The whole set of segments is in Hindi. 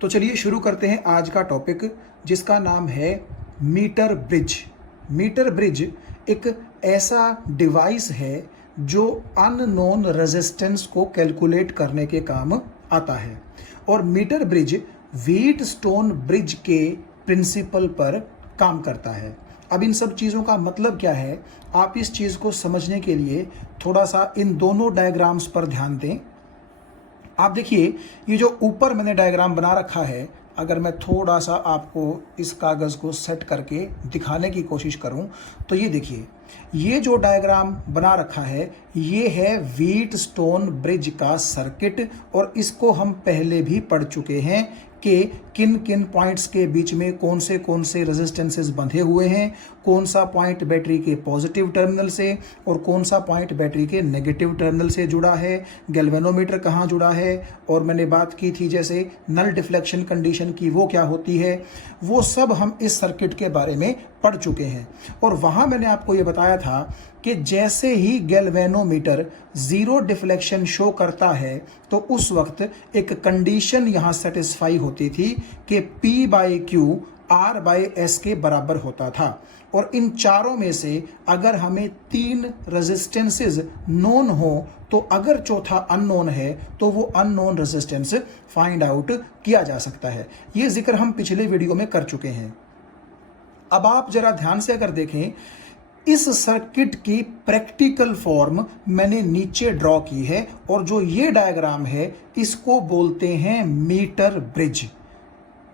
तो चलिए शुरू करते हैं आज का टॉपिक, जिसका नाम है मीटर ब्रिज। मीटर ब्रिज एक ऐसा डिवाइस है जो अननोन रेजिस्टेंस को कैलकुलेट करने के काम आता है और metre bridge Wheatstone bridge के प्रिंसिपल पर काम करता है। अब इन सब चीज़ों का मतलब क्या है, आप इस चीज़ को समझने के लिए थोड़ा सा इन दोनों डायग्राम्स पर ध्यान दें। आप देखिए, ये जो ऊपर मैंने डायग्राम बना रखा है, अगर मैं थोड़ा सा आपको इस कागज़ को सेट करके दिखाने की कोशिश करूं तो ये देखिए, ये जो डायग्राम बना रखा है ये है व्हीट स्टोन ब्रिज का सर्किट। और इसको हम पहले भी पढ़ चुके हैं कि किन किन पॉइंट्स के बीच में कौन से रेजिस्टेंसेस बंधे हुए हैं, कौन सा पॉइंट बैटरी के पॉजिटिव टर्मिनल से और कौन सा पॉइंट बैटरी के नेगेटिव टर्मिनल से जुड़ा है, गैल्वेनोमीटर कहाँ जुड़ा है, और मैंने बात की थी जैसे नल डिफ्लेक्शन कंडीशन की, वो क्या होती है, वो सब हम इस सर्किट के बारे में पढ़ चुके हैं। और वहाँ मैंने आपको ये बताया था कि जैसे ही गैल्वेनोमीटर जीरो डिफ्लेक्शन शो करता है तो उस वक्त एक कंडीशन यहाँ सेटिस्फाई होती थी कि P/Q R/S के बराबर होता था। और इन चारों में से अगर हमें 3 रेजिस्टेंसेस नोन हो तो अगर चौथा अननोन है तो वो अननोन रेजिस्टेंस फाइंड आउट किया जा सकता है। ये जिक्र हम पिछले वीडियो में कर चुके हैं। अब आप जरा ध्यान से अगर देखें, इस सर्किट की प्रैक्टिकल फॉर्म मैंने नीचे ड्रॉ की है और जो ये डायग्राम है इसको बोलते हैं मीटर ब्रिज।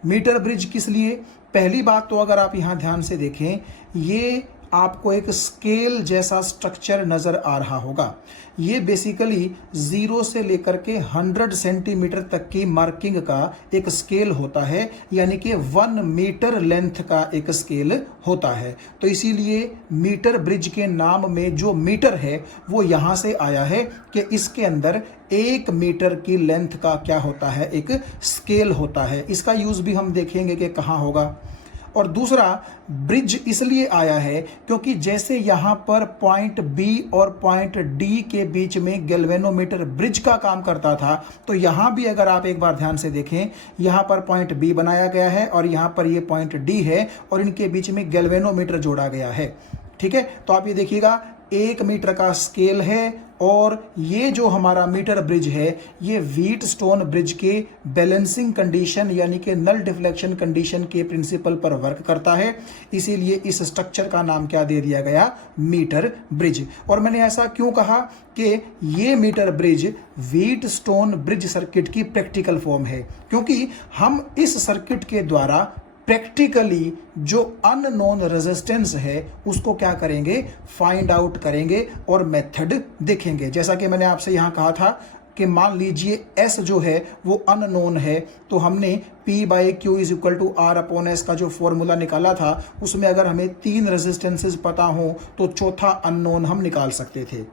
मीटर ब्रिज किस लिए? पहली बात तो अगर आप यहां ध्यान से देखें, ये आपको एक स्केल जैसा स्ट्रक्चर नजर आ रहा होगा। ये बेसिकली 0 से लेकर के 100 सेंटीमीटर तक की मार्किंग का एक स्केल होता है, यानी कि 1 मीटर लेंथ का एक स्केल होता है। तो इसीलिए मीटर ब्रिज के नाम में जो मीटर है वो यहां से आया है कि इसके अंदर 1 मीटर की लेंथ का क्या होता है, एक स्केल होता है। इसका यूज भी हम देखेंगे कि कहां होगा। और दूसरा, ब्रिज इसलिए आया है क्योंकि जैसे यहां पर पॉइंट बी और पॉइंट डी के बीच में गैल्वेनोमीटर ब्रिज का काम करता था, तो यहां भी अगर आप एक बार ध्यान से देखें, यहां पर पॉइंट बी बनाया गया है और यहां पर ये पॉइंट डी है और इनके बीच में गैल्वेनोमीटर जोड़ा गया है। ठीक है, तो आप ये देखिएगा, 1 मीटर का स्केल है और ये जो हमारा मीटर ब्रिज है ये व्हीट स्टोन ब्रिज के बैलेंसिंग कंडीशन यानी कि नल डिफ्लेक्शन कंडीशन के प्रिंसिपल पर वर्क करता है। इसीलिए इस स्ट्रक्चर का नाम क्या दे दिया गया, मीटर ब्रिज। और मैंने ऐसा क्यों कहा कि ये metre bridge Wheatstone bridge circuit की प्रैक्टिकल फॉर्म है, क्योंकि हम इस सर्किट के द्वारा प्रैक्टिकली जो अननोन रेजिस्टेंस है उसको क्या करेंगे, फाइंड आउट करेंगे और मेथड देखेंगे। जैसा कि मैंने आपसे यहां कहा था कि मान लीजिए S जो है वो अननोन है, तो हमने P/Q = R/S का जो फॉर्मूला निकाला था उसमें अगर हमें 3 रेजिस्टेंसेस पता हो तो चौथा अननोन हम निकाल सकते थे।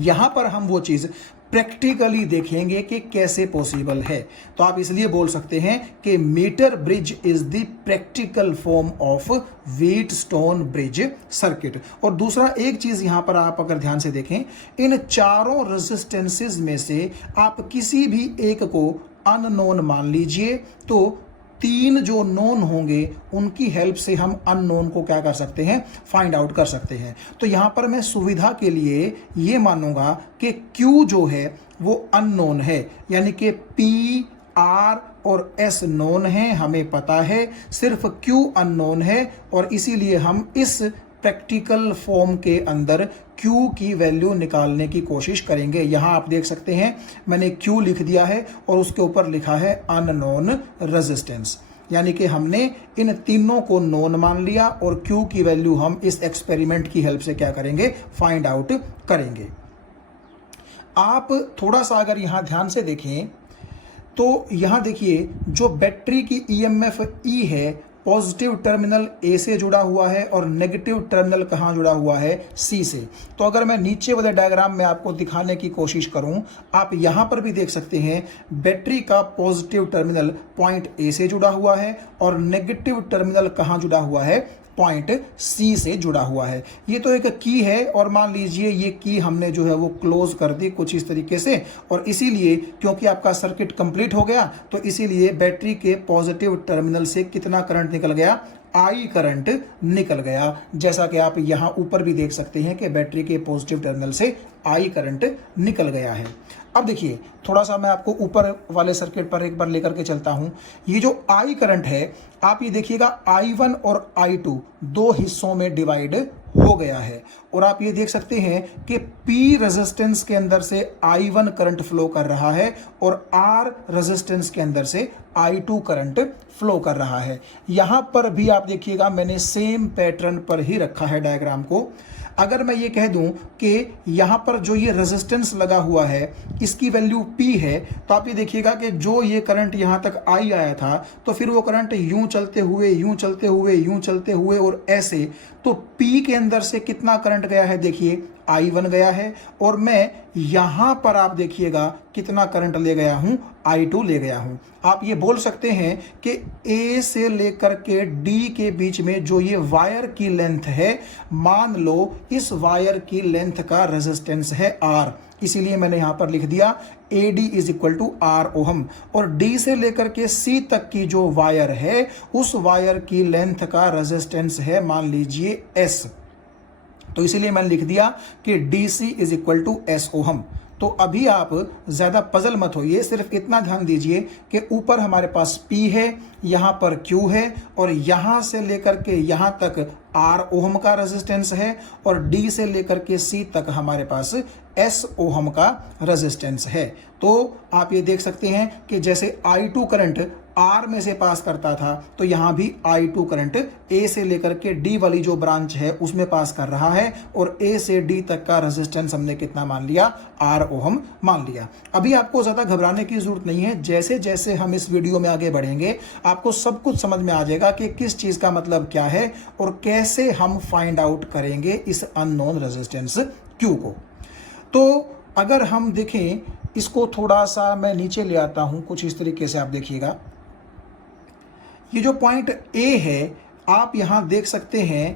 यहां पर हम वो चीज प्रैक्टिकली देखेंगे कि कैसे पॉसिबल है। तो आप इसलिए बोल सकते हैं कि metre bridge is the practical form of Wheatstone bridge circuit. और दूसरा एक चीज यहां पर आप अगर ध्यान से देखें, इन चारों रेजिस्टेंसेस में से आप किसी भी एक को अननोन मान लीजिए तो 3 जो नोन होंगे उनकी हेल्प से हम अननोन को क्या कर सकते हैं, फाइंड आउट कर सकते हैं। तो यहां पर मैं सुविधा के लिए ये मानूंगा कि Q जो है वो अननोन है, यानी कि P, R और S नोन है, हमें पता है, सिर्फ Q अननोन है। और इसीलिए हम इस प्रैक्टिकल फॉर्म के अंदर Q की वैल्यू निकालने की कोशिश करेंगे। यहां आप देख सकते हैं मैंने Q लिख दिया है और उसके ऊपर लिखा है अननोन रेजिस्टेंस, यानी कि हमने इन तीनों को नोन मान लिया और Q की वैल्यू हम इस एक्सपेरिमेंट की हेल्प से क्या करेंगे, फाइंड आउट करेंगे। आप थोड़ा सा अगर यहां ध्यान से देखें तो यहां देखिए, जो बैटरी की EMF E है पॉजिटिव टर्मिनल ए से जुड़ा हुआ है और नेगेटिव टर्मिनल कहाँ जुड़ा हुआ है, सी से। तो अगर मैं नीचे वाले डायग्राम में आपको दिखाने की कोशिश करूं, आप यहां पर भी देख सकते हैं बैटरी का पॉजिटिव टर्मिनल पॉइंट ए से जुड़ा हुआ है और नेगेटिव टर्मिनल कहाँ जुड़ा हुआ है, पॉइंट सी से जुड़ा हुआ है। ये तो एक की है और मान लीजिए ये की हमने जो है वो क्लोज कर दी कुछ इस तरीके से, और इसीलिए क्योंकि आपका सर्किट कंप्लीट हो गया तो इसीलिए बैटरी के पॉजिटिव टर्मिनल से कितना करंट निकल गया, आई करंट निकल गया। जैसा कि आप यहां ऊपर भी देख सकते हैं कि बैटरी के पॉजिटिव टर्मिनल से आई करंट निकल गया है। अब देखिए थोड़ा सा मैं आपको ऊपर वाले सर्किट पर एक बार लेकर के चलता हूं। ये जो आई करंट है आप ये देखिएगा I1 और I2 दो हिस्सों में डिवाइड हो गया है, और आप ये देख सकते हैं कि P रेजिस्टेंस के अंदर से I1 करंट फ्लो कर रहा है और R रेजिस्टेंस के अंदर से I2 करंट फ्लो कर रहा है। यहां पर भी आप देखिएगा मैंने सेम पैटर्न पर ही रखा है डायग्राम को। अगर मैं ये कह दूं कि यहां पर जो ये रेजिस्टेंस लगा हुआ है इसकी वैल्यू P है, तो आप ये देखिएगा कि जो ये करंट यहां तक I आया था तो फिर वो करंट यूं चलते हुए यूं चलते हुए यूं चलते हुए और ऐसे, तो P के अंदर से कितना करंट गया है, देखिए I1 गया है, और मैं यहां पर आप देखिएगा कितना करंट ले गया हूं, I2 ले गया हूं। आप ये बोल सकते हैं कि A से लेकर के D के बीच में जो ये वायर की लेंथ है, मान लो इस वायर की लेंथ का रेजिस्टेंस है R, इसीलिए मैंने यहां पर लिख दिया AD is equal to R ohm, और D से लेकर के C तक की जो वायर है उस वायर की लेंथ का रेजिस्टेंस है मान लीजिए S, तो इसीलिए मैंने लिख दिया कि DC is equal to S ohm. तो अभी आप ज़्यादा पजल मत होइए, सिर्फ इतना ध्यान दीजिए कि ऊपर हमारे पास P है, यहाँ पर Q है, और यहाँ से लेकर के यहाँ तक R ओहम का रेजिस्टेंस है, और D से लेकर के C तक हमारे पास S ओहम का रेजिस्टेंस है। तो आप ये देख सकते हैं कि जैसे I2 करंट R में से पास करता था तो यहाँ भी I2 करंट A से लेकर के D वाली जो ब्रांच है उसमें पास कर रहा है, और A से D तक का रेजिस्टेंस हमने कितना मान लिया, R ओहम मान लिया। अभी आपको ज़्यादा घबराने की जरूरत नहीं है, जैसे जैसे हम इस वीडियो में आगे बढ़ेंगे आपको सब कुछ समझ में आ जाएगा कि किस चीज़ का मतलब क्या है और कैसे हम फाइंड आउट करेंगे इस अननोन रेजिस्टेंस Q को। तो अगर हम देखें इसको थोड़ा सा मैं नीचे ले आता हूं, कुछ इस तरीके से आप देखिएगा, ये जो पॉइंट A है आप यहां देख सकते हैं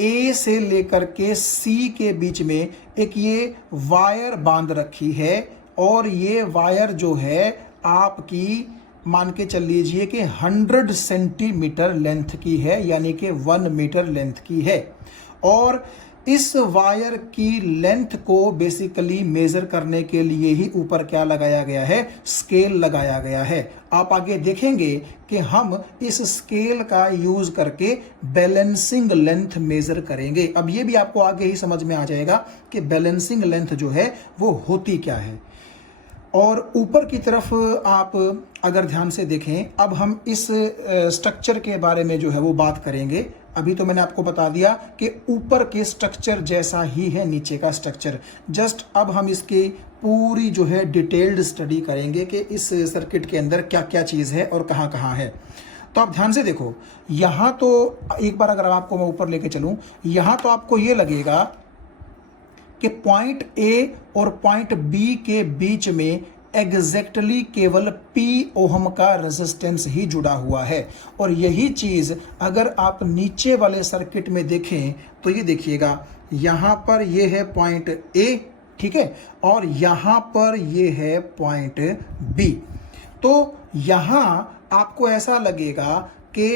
A से लेकर के C के बीच में एक ये वायर बांध रखी है, और ये वायर जो है आपकी मान के चल लीजिए कि 100 सेंटीमीटर लेंथ की है, यानी कि 1 मीटर लेंथ की है, और इस वायर की लेंथ को बेसिकली मेजर करने के लिए ही ऊपर क्या लगाया गया है, स्केल लगाया गया है। आप आगे देखेंगे कि हम इस स्केल का यूज करके बैलेंसिंग लेंथ मेजर करेंगे। अब ये भी आपको आगे ही समझ में आ जाएगा कि बैलेंसिंग लेंथ जो है वो होती क्या है। और ऊपर की तरफ आप अगर ध्यान से देखें, अब हम इस स्ट्रक्चर के बारे में जो है वो बात करेंगे। अभी तो मैंने आपको बता दिया कि ऊपर के स्ट्रक्चर जैसा ही है नीचे का स्ट्रक्चर, जस्ट अब हम इसकी पूरी जो है डिटेल्ड स्टडी करेंगे कि इस सर्किट के अंदर क्या क्या चीज़ है और कहाँ कहाँ है। तो आप ध्यान से देखो, यहाँ तो एक बार अगर आपको मैं ऊपर लेके चलूँ, यहाँ तो आपको ये लगेगा कि पॉइंट A और पॉइंट B के बीच में एग्जैक्टली केवल P ओहम का रेजिस्टेंस ही जुड़ा हुआ है, और यही चीज़ अगर आप नीचे वाले सर्किट में देखें तो ये देखिएगा यहाँ पर ये है पॉइंट A, ठीक है, और यहाँ पर ये है पॉइंट B। तो यहाँ आपको ऐसा लगेगा कि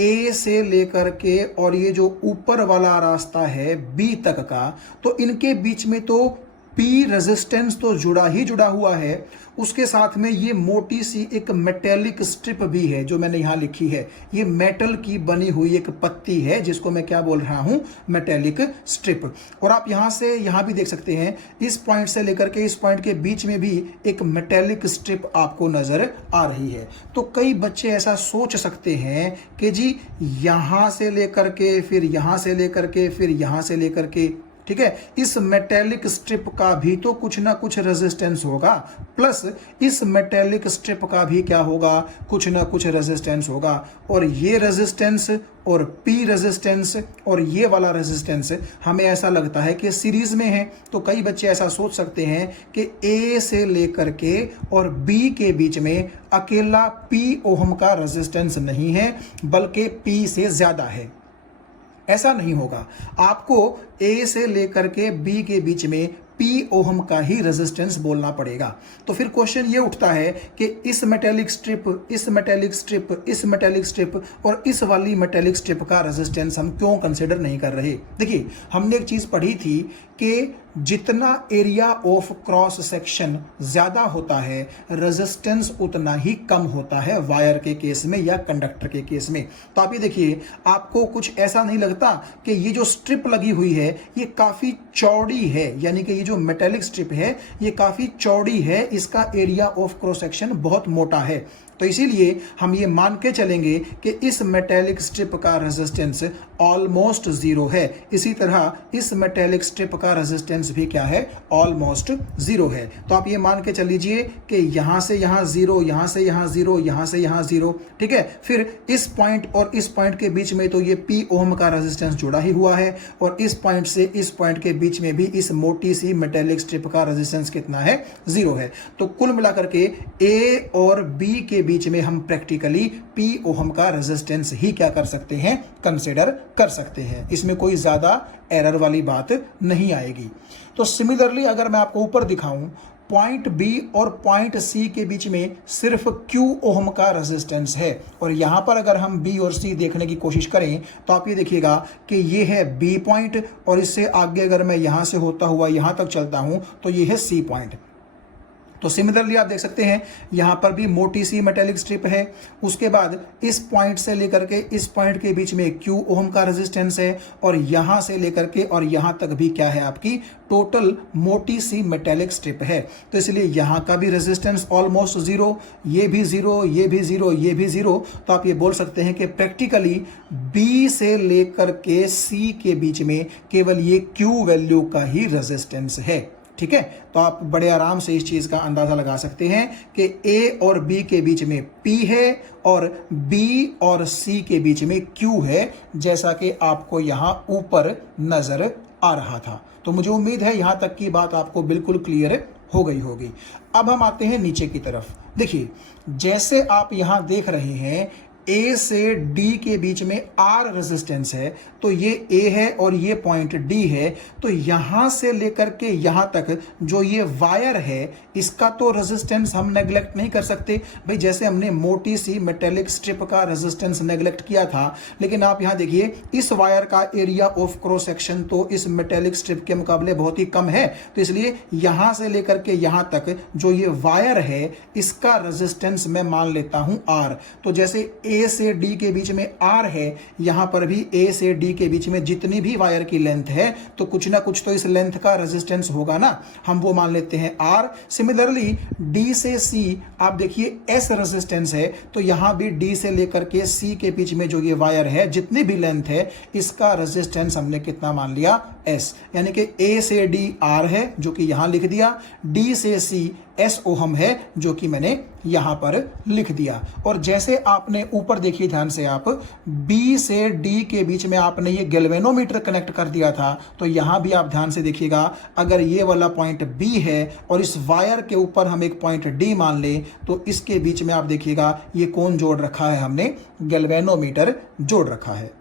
A से लेकर के और ये जो ऊपर वाला रास्ता है B तक का, तो इनके बीच में तो P रेजिस्टेंस तो जुड़ा ही जुड़ा हुआ है, उसके साथ में ये मोटी सी एक मेटेलिक स्ट्रिप भी है जो मैंने यहाँ लिखी है। ये मेटल की बनी हुई एक पत्ती है जिसको मैं क्या बोल रहा हूँ, मेटेलिक स्ट्रिप। और आप यहाँ से यहाँ भी देख सकते हैं, इस पॉइंट से लेकर के इस पॉइंट के बीच में भी एक मेटेलिक स्ट्रिप आपको नजर आ रही है। तो कई बच्चे ऐसा सोच सकते हैं कि जी यहाँ से लेकर के फिर यहाँ से लेकर के फिर यहाँ से लेकर के, ठीक है, इस मेटेलिक स्ट्रिप का भी तो कुछ ना कुछ रेजिस्टेंस होगा, प्लस इस मेटेलिक स्ट्रिप का भी क्या होगा, कुछ ना कुछ रेजिस्टेंस होगा, और ये रेजिस्टेंस और P रेजिस्टेंस और ये वाला रेजिस्टेंस हमें ऐसा लगता है कि सीरीज में है। तो कई बच्चे ऐसा सोच सकते हैं कि A से लेकर के और B के बीच में अकेला P ओहम का रेजिस्टेंस नहीं है बल्कि P से ज्यादा है। ऐसा नहीं होगा। आपको ए से लेकर के बी के बीच में P ओहम का ही रेजिस्टेंस बोलना पड़ेगा। तो फिर क्वेश्चन ये उठता है कि इस मेटेलिक स्ट्रिप, इस मेटेलिक स्ट्रिप, इस मेटेलिक स्ट्रिप और इस वाली मेटेलिक स्ट्रिप का रेजिस्टेंस हम क्यों कंसिडर नहीं कर रहे। देखिए, हमने एक चीज पढ़ी थी कि जितना एरिया ऑफ क्रॉस सेक्शन ज्यादा होता है, रेजिस्टेंस उतना ही कम होता है वायर के केस में या कंडक्टर के केस में। तो आप ये देखिए, आपको कुछ ऐसा नहीं लगता कि ये जो स्ट्रिप लगी हुई है ये काफी चौड़ी है, यानी कि ये जो मेटेलिक स्ट्रिप है ये काफी चौड़ी है, इसका एरिया ऑफ क्रॉस सेक्शन बहुत मोटा है। तो इसीलिए हम ये मान के चलेंगे कि इस मेटेलिक स्ट्रिप का रेजिस्टेंस ऑलमोस्ट जीरो है। इसी तरह इस मेटेलिक स्ट्रिप का रेजिस्टेंस भी क्या है, ऑलमोस्ट जीरो है। तो आप ये मान के चल लीजिए कि यहां से यहां जीरो, यहां से यहां जीरो, यहां से यहां जीरो, ठीक है। फिर इस पॉइंट और इस पॉइंट के बीच में तो ये P ओम का रेजिस्टेंस जुड़ा ही हुआ है, और इस पॉइंट से इस पॉइंट के बीच में भी इस मोटी सी मेटेलिक स्ट्रिप का रेजिस्टेंस कितना है, जीरो है। तो कुल मिलाकर के A और B के बीच में हम प्रैक्टिकली P ओहम का रेजिस्टेंस ही क्या कर सकते हैं, कंसिडर कर सकते हैं। इसमें कोई ज्यादा एरर वाली बात नहीं आएगी। तो सिमिलरली अगर मैं आपको ऊपर दिखाऊं, पॉइंट B और पॉइंट C के बीच में सिर्फ Q ओहम का रेजिस्टेंस है, और यहां पर अगर हम B और C देखने की कोशिश करें तो आप ये देखिएगा कि ये है B पॉइंट, और इससे आगे अगर मैं यहां से होता हुआ यहां तक चलता हूं तो ये है C पॉइंट। तो सिमिलरली आप देख सकते हैं यहां पर भी मोटी सी मेटेलिक स्ट्रिप है। उसके बाद इस पॉइंट से लेकर के इस पॉइंट के बीच में Q ओम का रेजिस्टेंस है, और यहां से लेकर के और यहां तक भी क्या है, आपकी टोटल मोटी सी मेटेलिक स्ट्रिप है। तो इसलिए यहां का भी रेजिस्टेंस ऑलमोस्ट जीरो, ये भी जीरो, ये भी जीरो, ये भी जीरो। तो आप ये बोल सकते हैं कि प्रैक्टिकली B से लेकर के C के बीच में केवल ये Q वैल्यू का ही रेजिस्टेंस है, ठीक है। तो आप बड़े आराम से इस चीज का अंदाजा लगा सकते हैं कि A और B के बीच में P है और B और C के बीच में Q है, जैसा कि आपको यहां ऊपर नजर आ रहा था। तो मुझे उम्मीद है यहां तक की बात आपको बिल्कुल क्लियर हो गई होगी। अब हम आते हैं नीचे की तरफ। देखिए, जैसे आप यहां देख रहे हैं A से D के बीच में R रेजिस्टेंस है, तो ये A है और ये पॉइंट D है। तो यहां से लेकर के यहां तक जो ये वायर है इसका तो रेजिस्टेंस हम नेग्लेक्ट नहीं कर सकते भाई, जैसे हमने मोटी सी मेटेलिक स्ट्रिप का रेजिस्टेंस नेग्लेक्ट किया था। लेकिन आप यहां देखिए, इस वायर का एरिया ऑफ क्रॉस सेक्शन तो इस मेटेलिक स्ट्रिप के मुकाबले बहुत ही कम है, तो इसलिए यहां से लेकर के यहां तक जो ये वायर है इसका रेजिस्टेंस मैं मान लेता हूं R। तो जैसे A से D के बीच में R है, यहां पर भी A से D के बीच में जितनी भी वायर की लेंथ है तो कुछ ना कुछ तो इस लेंथ का रेजिस्टेंस होगा ना, हम वो मान लेते हैं R। सिमिलरली D से C आप देखिए S रेजिस्टेंस है, तो यहां भी D से लेकर के C के बीच में जो ये वायर है जितनी भी लेंथ है इसका रेजिस्टेंस हमने कितना मान लिया, S। यानी कि A से D R है जो कि यहां लिख दिया, D से C S ओहम है जो कि मैंने यहां पर लिख दिया। और जैसे आपने ऊपर देखिए ध्यान से, आप B से D के बीच में आपने ये गैल्वेनोमीटर कनेक्ट कर दिया था, तो यहां भी आप ध्यान से देखिएगा, अगर ये वाला पॉइंट B है और इस वायर के ऊपर हम एक पॉइंट D मान ले, तो इसके बीच में आप देखिएगा ये कौन जोड़ रखा है, हमने गैल्वेनोमीटर जोड़ रखा है,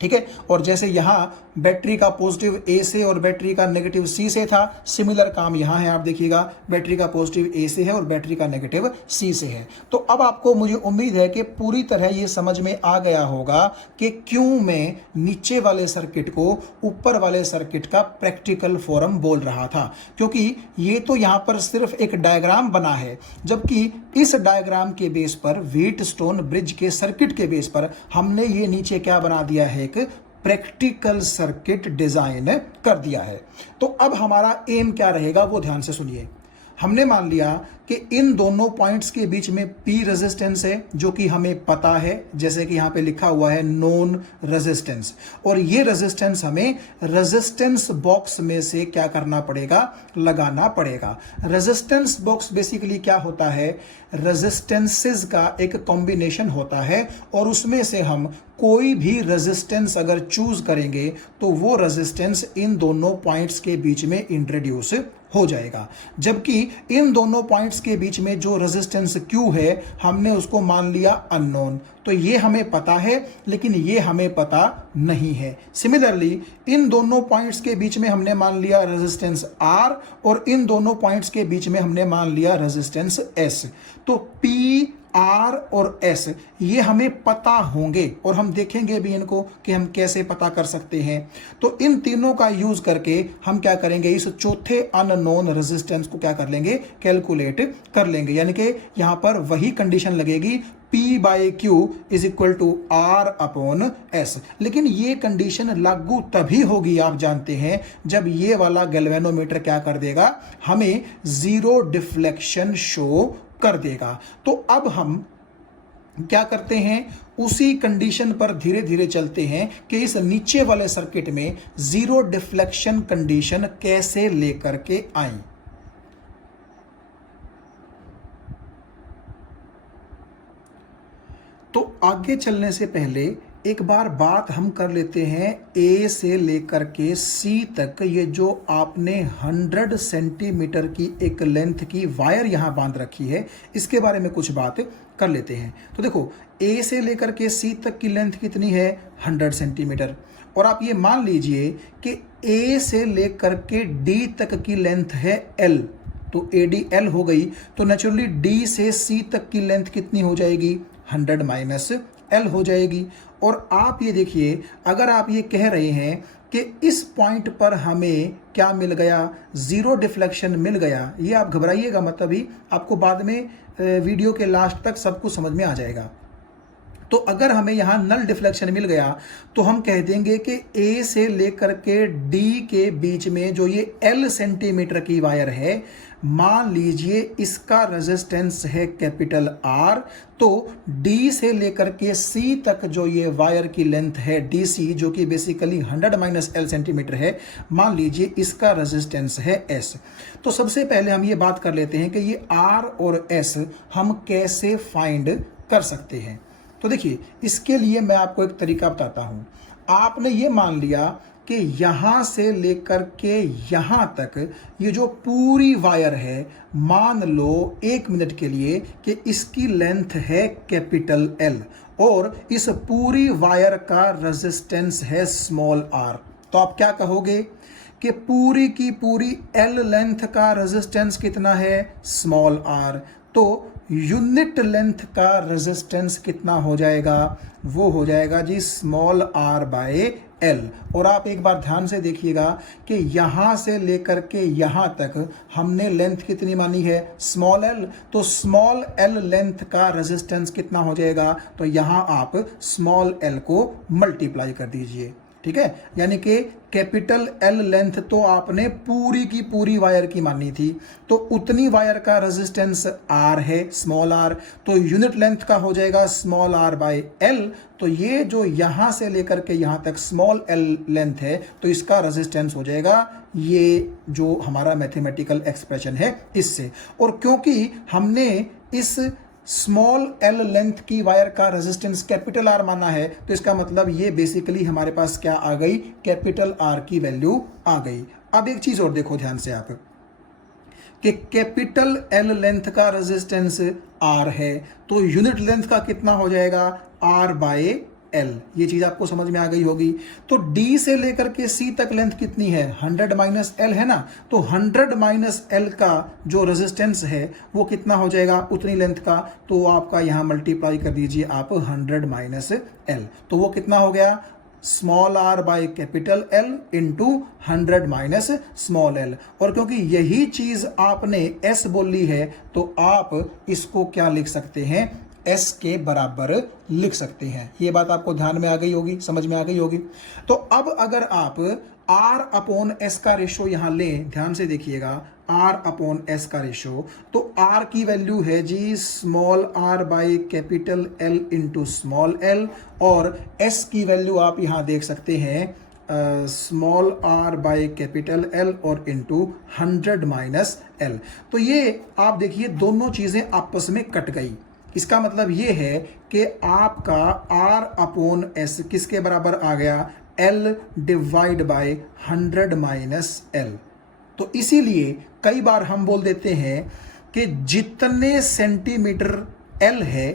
ठीक है। और जैसे यहां बैटरी का पॉजिटिव A से और बैटरी का नेगेटिव C से था, सिमिलर काम यहां है। आप देखिएगा बैटरी का पॉजिटिव A से है और बैटरी का नेगेटिव C से है। तो अब आपको, मुझे उम्मीद है कि पूरी तरह ये समझ में आ गया होगा कि क्यों मैं नीचे वाले सर्किट को ऊपर वाले सर्किट का प्रैक्टिकल फॉर्म बोल रहा था, क्योंकि ये तो यहां पर सिर्फ एक डायग्राम बना है, जबकि इस डायग्राम के बेस पर, व्हीटस्टोन ब्रिज के सर्किट के बेस पर हमने ये नीचे क्या बना दिया है, एक प्रैक्टिकल सर्किट डिजाइन कर दिया है। तो अब हमारा एम क्या रहेगा वो ध्यान से सुनिए। हमने मान लिया कि इन दोनों पॉइंट्स के बीच में P रेजिस्टेंस है जो कि हमें पता है, जैसे कि यहां पे लिखा हुआ है नोन रेजिस्टेंस, और ये रेजिस्टेंस हमें रेजिस्टेंस बॉक्स में से क्या करना पड़ेगा, लगाना पड़ेगा। रेजिस्टेंस बॉक्स बेसिकली क्या होता है, रेजिस्टेंसेस का एक कॉम्बिनेशन होता है, और उसमें से हम कोई भी रेजिस्टेंस अगर चूज करेंगे तो वो रेजिस्टेंस इन दोनों पॉइंट्स के बीच में इंट्रोड्यूस हो जाएगा। जबकि इन दोनों पॉइंट्स पॉइंट्स के बीच में जो रेजिस्टेंस Q है हमने उसको मान लिया अननोन। तो ये हमें पता है लेकिन ये हमें पता नहीं है। सिमिलरली इन दोनों पॉइंट्स के बीच में हमने मान लिया रेजिस्टेंस R और इन दोनों पॉइंट्स के बीच में हमने मान लिया रेजिस्टेंस S। तो P, R और S ये हमें पता होंगे और हम देखेंगे भी इनको कि हम कैसे पता कर सकते हैं। तो इन तीनों का यूज करके हम क्या करेंगे, इस चौथे अननोन रेजिस्टेंस को क्या कर लेंगे, कैलकुलेट कर लेंगे। यानी कि यहां पर वही कंडीशन लगेगी P/Q is equal to R upon S। लेकिन ये कंडीशन लागू तभी होगी, आप जानते हैं, जब ये वाला गैल्वेनोमीटर क्या कर देगा, हमें जीरो डिफ्लेक्शन शो कर देगा। तो अब हम क्या करते हैं, उसी कंडीशन पर धीरे धीरे चलते हैं कि इस नीचे वाले सर्किट में जीरो डिफ्लेक्शन कंडीशन कैसे लेकर के आए। तो आगे चलने से पहले एक बार बात हम कर लेते हैं A से लेकर के C तक ये जो आपने 100 सेंटीमीटर की एक लेंथ की वायर यहां बांध रखी है, इसके बारे में कुछ बात कर लेते हैं। तो देखो A से लेकर के C तक की लेंथ कितनी है, 100 सेंटीमीटर। और आप ये मान लीजिए कि A से लेकर के D तक की लेंथ है L, तो ADL हो गई। तो नेचुरली D से C तक की लेंथ कितनी हो जाएगी, 100 माइनस L हो जाएगी। और आप ये देखिए, अगर आप ये कह रहे हैं कि इस पॉइंट पर हमें क्या मिल गया, जीरो डिफ्लेक्शन मिल गया, ये आप घबराइएगा मत, अभी आपको बाद में वीडियो के लास्ट तक सब कुछ समझ में आ जाएगा। तो अगर हमें यहाँ नल डिफ्लेक्शन मिल गया तो हम कह देंगे कि A से लेकर के D के बीच में जो ये L सेंटीमीटर की वायर है, मान लीजिए इसका रेजिस्टेंस है कैपिटल R। तो D से लेकर के C तक जो ये वायर की लेंथ है DC, जो कि बेसिकली 100 माइनस L सेंटीमीटर है, मान लीजिए इसका रेजिस्टेंस है S। तो सबसे पहले हम ये बात कर लेते हैं कि ये R और S हम कैसे फाइंड कर सकते हैं। तो देखिए, इसके लिए मैं आपको एक तरीका बताता हूं। आपने ये मान लिया कि यहां से लेकर के यहां तक ये जो पूरी वायर है, मान लो 1 मिनट के लिए कि इसकी लेंथ है कैपिटल L और इस पूरी वायर का रेजिस्टेंस है स्मॉल r। तो आप क्या कहोगे कि पूरी की पूरी L लेंथ का रेजिस्टेंस कितना है, स्मॉल r। तो यूनिट लेंथ का रेजिस्टेंस कितना हो जाएगा, वो हो जाएगा जी स्मॉल r बाय L। और आप एक बार ध्यान से देखिएगा कि यहां से लेकर के यहां तक हमने लेंथ कितनी मानी है, स्मॉल l। तो स्मॉल l लेंथ का रेजिस्टेंस कितना हो जाएगा, तो यहां आप स्मॉल l को मल्टीप्लाई कर दीजिए, ठीक है। यानी कि कैपिटल L लेंथ तो आपने पूरी की पूरी वायर की मानी थी, तो उतनी वायर का रेजिस्टेंस R है, स्मॉल r। तो यूनिट लेंथ का हो जाएगा स्मॉल r बाय L। तो ये जो यहां से लेकर के यहां तक स्मॉल l लेंथ है, तो इसका रेजिस्टेंस हो जाएगा ये जो हमारा मैथमेटिकल एक्सप्रेशन है इससे। और क्योंकि हमने इस स्मॉल l लेंथ की वायर का रेजिस्टेंस कैपिटल R माना है, तो इसका मतलब ये बेसिकली हमारे पास क्या आ गई, कैपिटल R की वैल्यू आ गई। अब एक चीज और देखो ध्यान से आप कि कैपिटल L लेंथ का रेजिस्टेंस R है, तो यूनिट लेंथ का कितना हो जाएगा, R बाय L। ये चीज आपको समझ में आ गई होगी। तो D से लेकर के C तक लेंथ कितनी है, 100 माइनस L है ना। तो 100 माइनस L का जो रेजिस्टेंस है वो कितना हो जाएगा, उतनी लेंथ का। तो आपका यहां मल्टीप्लाई कर दीजिए आप 100 माइनस L, तो वो कितना हो गया, small r by capital L into 100 minus small l। और क्योंकि यही चीज आपने S बोली है, तो आप इसको क्या लिख सकते हैं, S के बराबर लिख सकते हैं। ये बात आपको ध्यान में आ गई होगी, समझ में आ गई होगी। तो अब अगर आप R अपॉन S का रेशो यहां लें, ध्यान से देखिएगा, R अपॉन S का रेशो, तो R की वैल्यू है जी small r by capital L into small l। और S की वैल्यू आप यहां देख सकते हैं small r by capital L और इंटू 100 माइनस L। तो ये आप देखिए दोनों चीजें आपस में कट गई। इसका मतलब ये है कि आपका R अपॉन S किसके बराबर आ गया, L divide by 100 minus L। तो इसीलिए कई बार हम बोल देते हैं कि जितने सेंटीमीटर एल है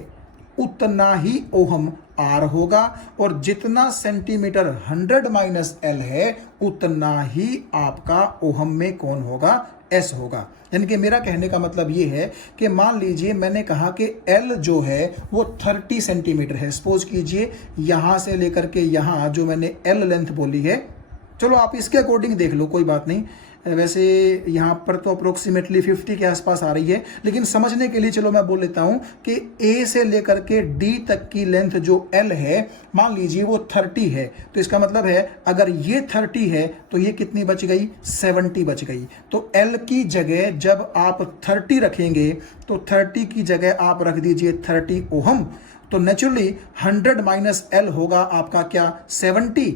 उतना ही ओहम आर होगा, और जितना सेंटीमीटर 100 माइनस एल है उतना ही आपका ओहम में कौन होगा, एस होगा। यानी कि मेरा कहने का मतलब ये है कि मान लीजिए मैंने कहा कि एल जो है वो 30 सेंटीमीटर है। सपोज कीजिए यहां से लेकर के यहां जो मैंने एल लेंथ बोली है, चलो आप इसके अकॉर्डिंग देख लो, कोई बात नहीं। वैसे यहाँ पर तो अप्रोक्सीमेटली 50 के आसपास आ रही है, लेकिन समझने के लिए चलो मैं बोल लेता हूँ कि ए से लेकर के डी तक की लेंथ जो एल है, मान लीजिए वो 30 है, तो इसका मतलब है अगर ये 30 है तो ये कितनी बच गई, 70 बच गई। तो एल की जगह जब आप 30 रखेंगे तो 30 की जगह आप रख दीजिए 30 ओहम, तो नेचुरली 100 माइनस एल होगा आपका क्या, 70,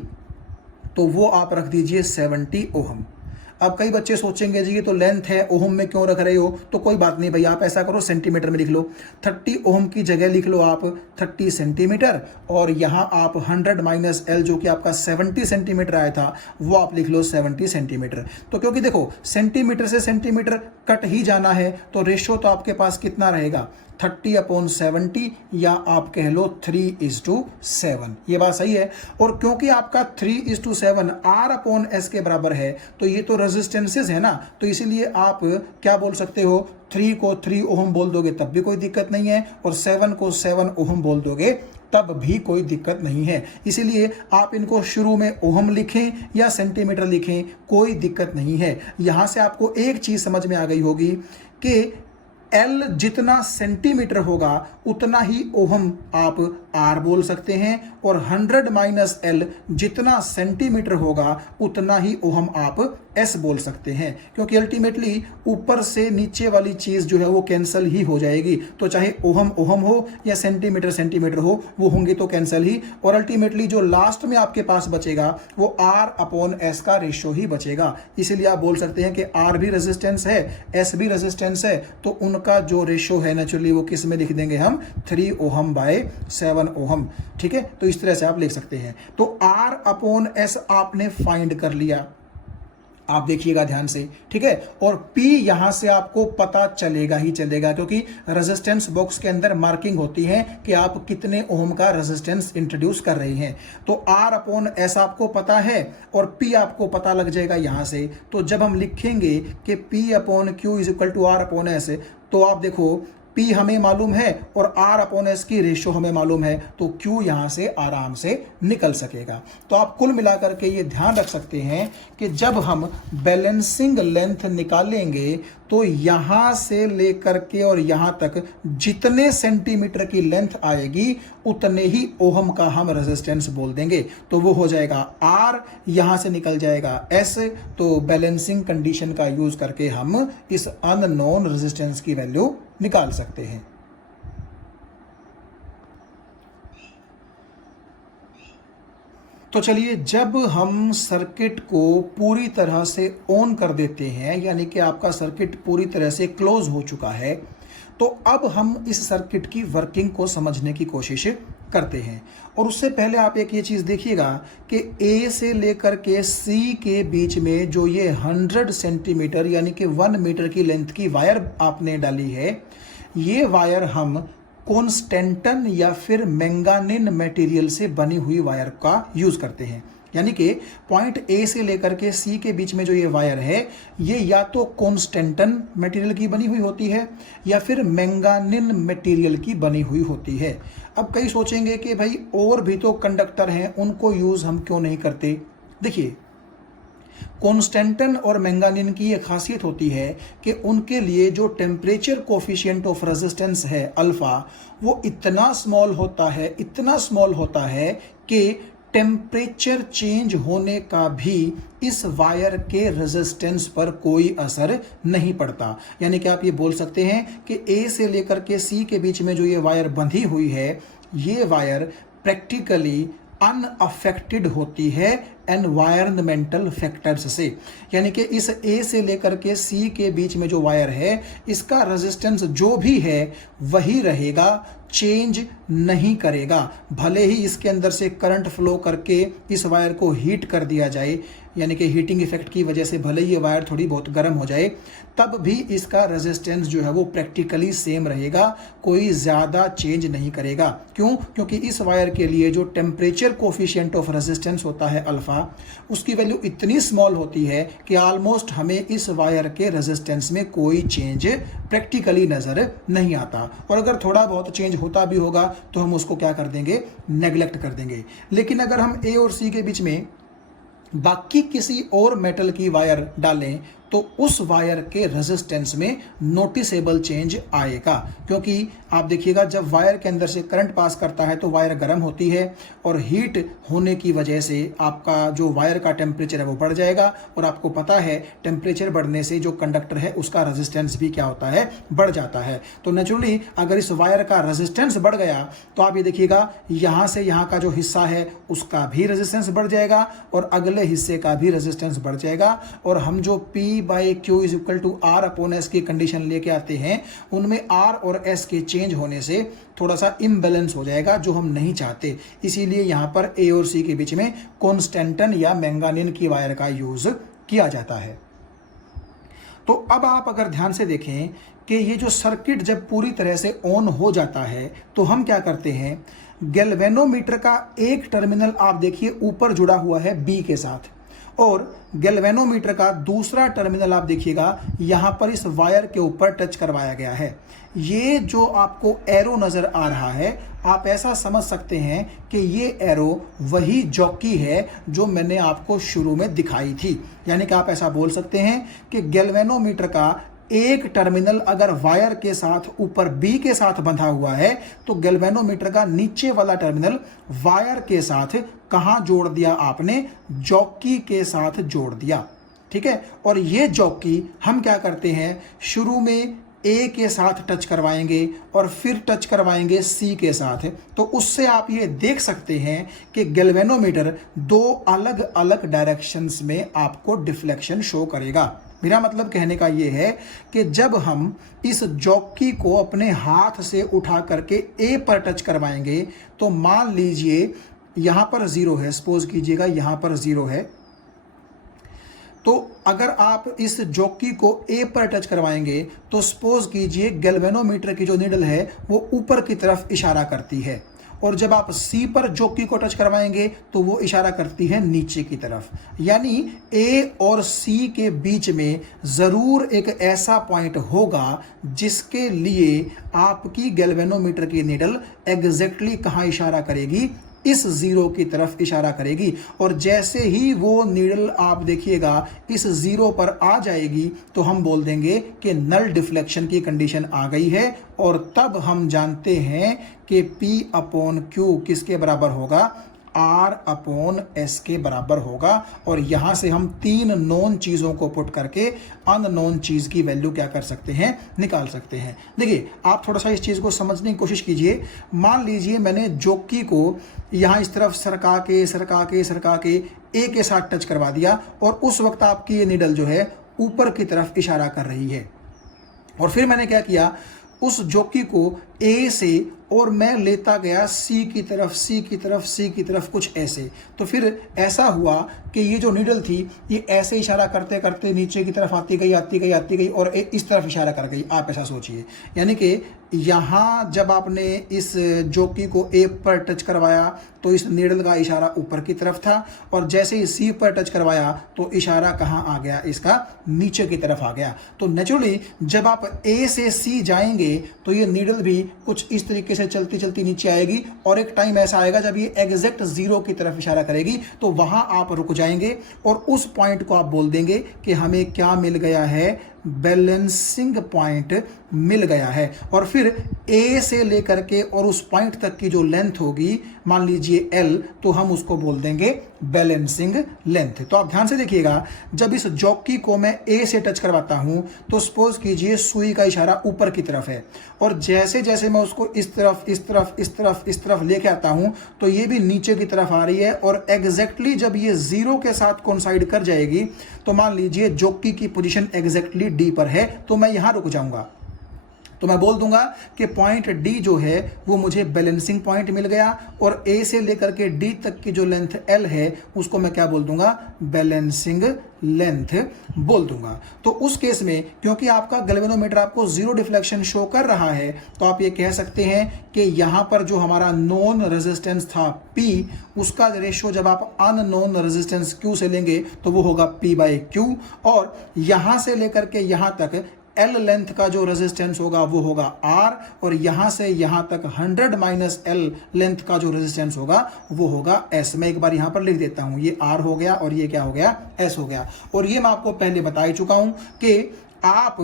तो वो आप रख दीजिए 70 ओहम। अब कई बच्चे सोचेंगे जी ये तो लेंथ है, ओहम में क्यों रख रहे हो, तो कोई बात नहीं भाई, आप ऐसा करो सेंटीमीटर में लिख लो। 30 ओहम की जगह लिख लो आप 30 सेंटीमीटर, और यहां आप 100 माइनस एल जो कि आपका 70 सेंटीमीटर आया था वो आप लिख लो 70 सेंटीमीटर। तो क्योंकि देखो सेंटीमीटर से सेंटीमीटर कट ही जाना है, तो रेशियो तो आपके पास कितना रहेगा, 30/70, या आप कह लो 3:7। ये बात सही है। और क्योंकि आपका 3:7 R/S के बराबर है, तो ये तो रेजिस्टेंसेस है ना, तो इसीलिए आप क्या बोल सकते हो, 3 को 3 ओहम बोल दोगे तब भी कोई दिक्कत नहीं है, और 7 को 7 ओहम बोल दोगे तब भी कोई दिक्कत नहीं है। इसीलिए आप इनको शुरू में ओहम लिखें या सेंटीमीटर लिखें, कोई दिक्कत नहीं है। यहां से आपको एक चीज समझ में आ गई होगी कि एल जितना सेंटीमीटर होगा उतना ही ओहम आप आर बोल सकते हैं, और 100 माइनस एल जितना सेंटीमीटर होगा उतना ही ओहम आप एस बोल सकते हैं, क्योंकि अल्टीमेटली ऊपर से नीचे वाली चीज जो है वो कैंसिल ही हो जाएगी। तो चाहे ओहम ओहम हो या सेंटीमीटर सेंटीमीटर हो, वो होंगे तो कैंसिल ही, और अल्टीमेटली जो लास्ट में आपके पास बचेगा वो R/S का रेशियो ही बचेगा। इसीलिए आप बोल सकते हैं कि आर भी रेजिस्टेंस है, एस भी रेजिस्टेंस है, तो उनका जो रेशियो है नेचुरली वो किस में लिख देंगे हम, 3 ओहम बाय 7 ओहम। ठीक है, तो इस तरह से आप लिख सकते हैं। तो R/S आपने फाइंड कर लिया, आप देखिएगा ध्यान से, ठीक है। और P यहां से आपको पता चलेगा ही चलेगा, क्योंकि रेजिस्टेंस बॉक्स के अंदर मार्किंग होती है कि आप कितने ओम का रेजिस्टेंस इंट्रोड्यूस कर रहे हैं। तो R/S आपको पता है और P आपको पता लग जाएगा यहां से। तो जब हम लिखेंगे कि P/Q = R/S, तो आप देखो P हमें मालूम है और R/S की रेशियो हमें मालूम है, तो Q यहां से आराम से निकल सकेगा। तो आप कुल मिलाकर के ये ध्यान रख सकते हैं कि जब हम बैलेंसिंग लेंथ निकालेंगे तो यहां से लेकर के और यहां तक जितने सेंटीमीटर की लेंथ आएगी उतने ही ओहम का हम रेजिस्टेंस बोल देंगे। तो वो हो जाएगा R, यहां से निकल जाएगा S। तो बैलेंसिंग कंडीशन का यूज करके हम इस अननोन रेजिस्टेंस की वैल्यू निकाल सकते हैं। तो चलिए, जब हम सर्किट को पूरी तरह से ऑन कर देते हैं, यानी कि आपका सर्किट पूरी तरह से क्लोज हो चुका है, तो अब हम इस सर्किट की वर्किंग को समझने की कोशिश करते हैं। और उससे पहले आप एक ये चीज़ देखिएगा कि A से लेकर के C के बीच में जो ये 100 सेंटीमीटर यानी कि 1 मीटर की लेंथ की वायर आपने डाली है, ये वायर हम कॉन्स्टेंटन या फिर मैंगानिन मटेरियल से बनी हुई वायर का यूज करते हैं। यानी कि पॉइंट A से लेकर के C के बीच में जो ये वायर है, ये या तो कॉन्स्टेंटन मटेरियल की बनी हुई होती है या फिर मैंगानिन मटेरियल की बनी हुई होती है। अब कई सोचेंगे कि भाई और भी तो कंडक्टर हैं, उनको यूज हम क्यों नहीं करते। देखिए, कॉन्स्टेंटन और मैंगानिन की एक खासियत होती है कि उनके लिए जो टेम्परेचर कोफिशिएंट ऑफ रेजिस्टेंस है अल्फा, वो इतना स्मॉल होता है कि टेम्परेचर चेंज होने का भी इस वायर के रेजिस्टेंस पर कोई असर नहीं पड़ता। यानी कि आप ये बोल सकते हैं कि A से लेकर के C के बीच में जो ये वायर बंधी हुई है, ये वायर प्रैक्टिकली अनअफेक्टेड होती है एनवायरनमेंटल फैक्टर्स से, यानी कि इस ए से लेकर के सी के बीच में जो वायर है इसका रेजिस्टेंस जो भी है वही रहेगा, चेंज नहीं करेगा। भले ही इसके अंदर से करंट फ्लो करके इस वायर को हीट कर दिया जाए, यानी कि हीटिंग इफेक्ट की वजह से भले ही ये वायर थोड़ी बहुत गर्म हो जाए, तब भी इसका रेजिस्टेंस जो है वो प्रैक्टिकली सेम रहेगा, कोई ज़्यादा चेंज नहीं करेगा। क्यों? क्योंकि इस वायर के लिए जो टेम्परेचर कोफिशिएंट ऑफ रेजिस्टेंस होता है अल्फ़ा, उसकी वैल्यू इतनी स्मॉल होती है कि ऑलमोस्ट हमें इस वायर के रेजिस्टेंस में कोई चेंज प्रैक्टिकली नज़र नहीं आता, और अगर थोड़ा बहुत चेंज होता भी होगा तो हम उसको क्या कर देंगे, नेगलेक्ट कर देंगे। लेकिन अगर हम ए और सी के बीच में बाकी किसी और मेटल की वायर डालें तो उस वायर के रेजिस्टेंस में नोटिसेबल चेंज आएगा, क्योंकि आप देखिएगा जब वायर के अंदर से करंट पास करता है तो वायर गर्म होती है और हीट होने की वजह से आपका जो वायर का टेम्परेचर है वो बढ़ जाएगा, और आपको पता है टेम्परेचर बढ़ने से जो कंडक्टर है उसका रेजिस्टेंस भी क्या होता है, बढ़ जाता है। तो नेचुरली अगर इस वायर का रेजिस्टेंस बढ़ गया तो आप ये देखिएगा यहाँ से यहाँ का जो हिस्सा है उसका भी रेजिस्टेंस बढ़ जाएगा और अगले हिस्से का भी रेजिस्टेंस बढ़ जाएगा, और हम जो P by Q is equal to R upon S की कंडीशन लेके आते हैं उनमें आर और एस के चेंज होने से थोड़ा सा इम्बैलेंस हो जाएगा, जो हम नहीं चाहते। इसीलिए यहाँ पर ए और सी के बीच में कॉन्स्टेंटन या मैंगानीन की वायर का यूज किया जाता है। तो अब आप अगर ध्यान से देखें कि ये जो सर्किट जब पूरी तरह से ऑन हो जाता है तो हम क्या करते हैं, गैल्वेनोमीटर का एक टर्मिनल आप देखिए ऊपर जुड़ा हुआ है बी के साथ, और गैल्वेनोमीटर का दूसरा टर्मिनल आप देखिएगा यहाँ पर इस वायर के ऊपर टच करवाया गया है। ये जो आपको एरो नज़र आ रहा है, आप ऐसा समझ सकते हैं कि ये एरो वही जॉकी है जो मैंने आपको शुरू में दिखाई थी। यानी कि आप ऐसा बोल सकते हैं कि गैल्वेनोमीटर का एक टर्मिनल अगर वायर के साथ ऊपर बी के साथ बंधा हुआ है तो गैल्वेनोमीटर का नीचे वाला टर्मिनल वायर के साथ कहाँ जोड़ दिया आपने, जॉकी के साथ जोड़ दिया। ठीक है, और ये जॉकी हम क्या करते हैं, शुरू में ए के साथ टच करवाएंगे और फिर टच करवाएंगे सी के साथ, तो उससे आप ये देख सकते हैं कि गैल्वेनोमीटर दो अलग अलग डायरेक्शंस में आपको डिफ्लेक्शन शो करेगा। मेरा मतलब कहने का ये है कि जब हम इस जॉकी को अपने हाथ से उठा करके ए पर टच करवाएंगे तो मान लीजिए यहाँ पर ज़ीरो है, सपोज कीजिएगा यहाँ पर ज़ीरो है, तो अगर आप इस जॉकी को ए पर टच करवाएंगे तो सपोज कीजिए गैल्वेनोमीटर की जो नीडल है वो ऊपर की तरफ इशारा करती है, और जब आप सी पर जॉकी को टच करवाएंगे तो वो इशारा करती है नीचे की तरफ। यानी ए और सी के बीच में ज़रूर एक ऐसा पॉइंट होगा जिसके लिए आपकी गैल्वेनोमीटर की नीडल एग्जैक्टली कहाँ इशारा करेगी, इस ज़ीरो की तरफ इशारा करेगी। और जैसे ही वो नीडल आप देखिएगा इस ज़ीरो पर आ जाएगी तो हम बोल देंगे कि नल डिफ्लेक्शन की कंडीशन आ गई है, और तब हम जानते हैं कि P अपॉन Q किसके बराबर होगा, R अपॉन S के बराबर होगा। और यहाँ से हम तीन नोन चीज़ों को पुट करके अननोन चीज़ की वैल्यू क्या कर सकते हैं, निकाल सकते हैं। देखिए आप थोड़ा सा इस चीज़ को समझने की कोशिश कीजिए। मान लीजिए मैंने जॉकी को यहाँ इस तरफ सरका के ए के साथ टच करवा दिया, और उस वक्त आपकी ये निडल जो है ऊपर की तरफ इशारा कर रही है, और फिर मैंने क्या किया, उस जॉकी को ए से और मैं लेता गया सी की तरफ कुछ ऐसे। तो फिर ऐसा हुआ कि ये जो नीडल थी ये ऐसे इशारा करते करते नीचे की तरफ आती गई और इस तरफ इशारा कर गई। आप ऐसा सोचिए, यानी कि यहाँ जब आपने इस जॉकी को ए पर टच करवाया तो इस नीडल का इशारा ऊपर की तरफ था, और जैसे ही सी पर टच करवाया तो इशारा कहाँ आ गया, इसका नीचे की तरफ आ गया। तो नेचुरली जब आप ए से सी जाएंगे तो ये नीडल भी कुछ इस तरीके से चलती चलती नीचे आएगी, और एक टाइम ऐसा आएगा जब ये एग्जैक्ट ज़ीरो की तरफ इशारा करेगी, तो वहाँ आप रुक जाएंगे और उस पॉइंट को आप बोल देंगे कि हमें क्या मिल गया है, बैलेंसिंग पॉइंट मिल गया है। और फिर ए से लेकर के और उस पॉइंट तक की जो लेंथ होगी मान लीजिए L, तो हम उसको बोल देंगे बैलेंसिंग लेंथ। तो आप ध्यान से देखिएगा, जब इस जॉकी को मैं ए से टच करवाता हूं तो सपोज कीजिए सुई का इशारा ऊपर की तरफ है, और जैसे जैसे मैं उसको इस तरफ इस तरफ इस तरफ इस तरफ लेके आता हूं तो ये भी नीचे की तरफ आ रही है, और एग्जैक्टली जब ये जीरो के साथ कोइंसाइड कर जाएगी तो मान लीजिए जॉकी की पोजीशन एग्जैक्टली डी पर है, तो मैं यहां रुक जाऊंगा। तो मैं बोल दूंगा कि पॉइंट डी जो है वो मुझे बैलेंसिंग पॉइंट मिल गया, और ए से लेकर के डी तक की जो लेंथ एल है उसको मैं क्या बोल दूंगा, बैलेंसिंग लेंथ बोल दूंगा। तो उस केस में क्योंकि आपका गैल्वेनोमीटर आपको जीरो डिफ्लेक्शन शो कर रहा है, तो आप ये कह सकते हैं कि यहां पर जो हमारा नॉन रेजिस्टेंस था P, उसका रेशियो जब आप अननोन रेजिस्टेंस Q से लेंगे तो वो होगा P/Q, और यहां से लेकर के यहां तक L लेंथ का जो रेजिस्टेंस होगा वो होगा R, और यहां से यहां तक 100 - L लेंथ का जो रेजिस्टेंस होगा वो होगा S। मैं एक बार यहां पर लिख देता हूं, ये R हो गया और ये क्या हो गया, S हो गया। और ये मैं आपको पहले बता ही चुका हूं कि आप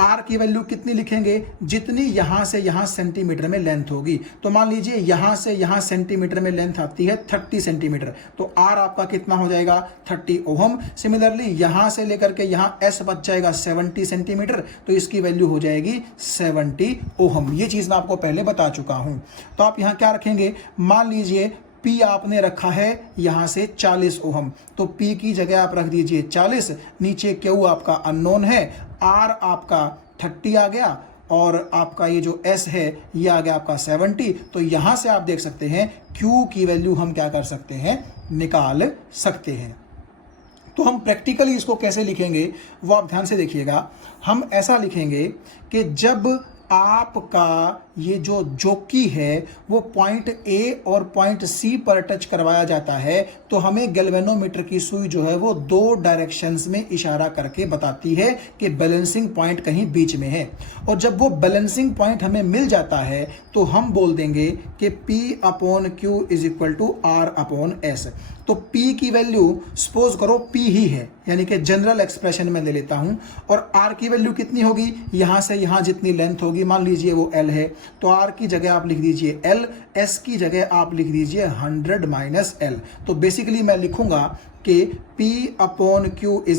R की वैल्यू कितनी लिखेंगे, जितनी यहां से यहां सेंटीमीटर में लेंथ होगी। तो मान लीजिए यहां से यहां सेंटीमीटर में लेंथ आती है 30 सेंटीमीटर, तो R आपका कितना हो जाएगा, 30 ओहम। सिमिलरली यहां से लेकर के यहां S बच जाएगा 70 सेंटीमीटर, तो इसकी वैल्यू हो जाएगी 70 ओहम। ये चीज मैं आपको पहले बता चुका हूं। तो आप यहां क्या रखेंगे, मान लीजिए P आपने रखा है यहां से 40 ओहम, तो P की जगह आप रख दीजिए 40, नीचे Q आपका अननोन है, R आपका 30 आ गया, और आपका ये जो S है ये आ गया आपका 70। तो यहां से आप देख सकते हैं Q की वैल्यू हम क्या कर सकते हैं, निकाल सकते हैं। तो हम प्रैक्टिकली इसको कैसे लिखेंगे वो आप ध्यान से देखिएगा। हम ऐसा लिखेंगे कि जब आपका ये जो जॉकी है वो पॉइंट ए और पॉइंट सी पर टच करवाया जाता है, तो हमें गैल्वेनोमीटर की सुई जो है वो दो डायरेक्शंस में इशारा करके बताती है कि बैलेंसिंग पॉइंट कहीं बीच में है। और जब वो बैलेंसिंग पॉइंट हमें मिल जाता है तो हम बोल देंगे कि P/Q = R/S। तो P की वैल्यू सपोज करो P ही है, यानी कि जनरल एक्सप्रेशन में ले लेता हूं, और R की वैल्यू कितनी होगी, यहां से यहां जितनी लेंथ होगी, मान लीजिए वो L है, तो R की जगह आप लिख दीजिए L, S की जगह आप लिख दीजिए 100 - L। तो बेसिकली मैं लिखूंगा कि P/Q =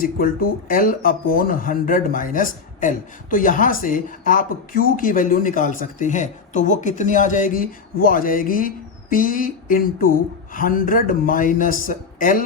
L/100 - L। तो यहां से आप Q की वैल्यू निकाल सकते हैं, तो वो कितनी आ जाएगी, वो आ जाएगी P × 100 - L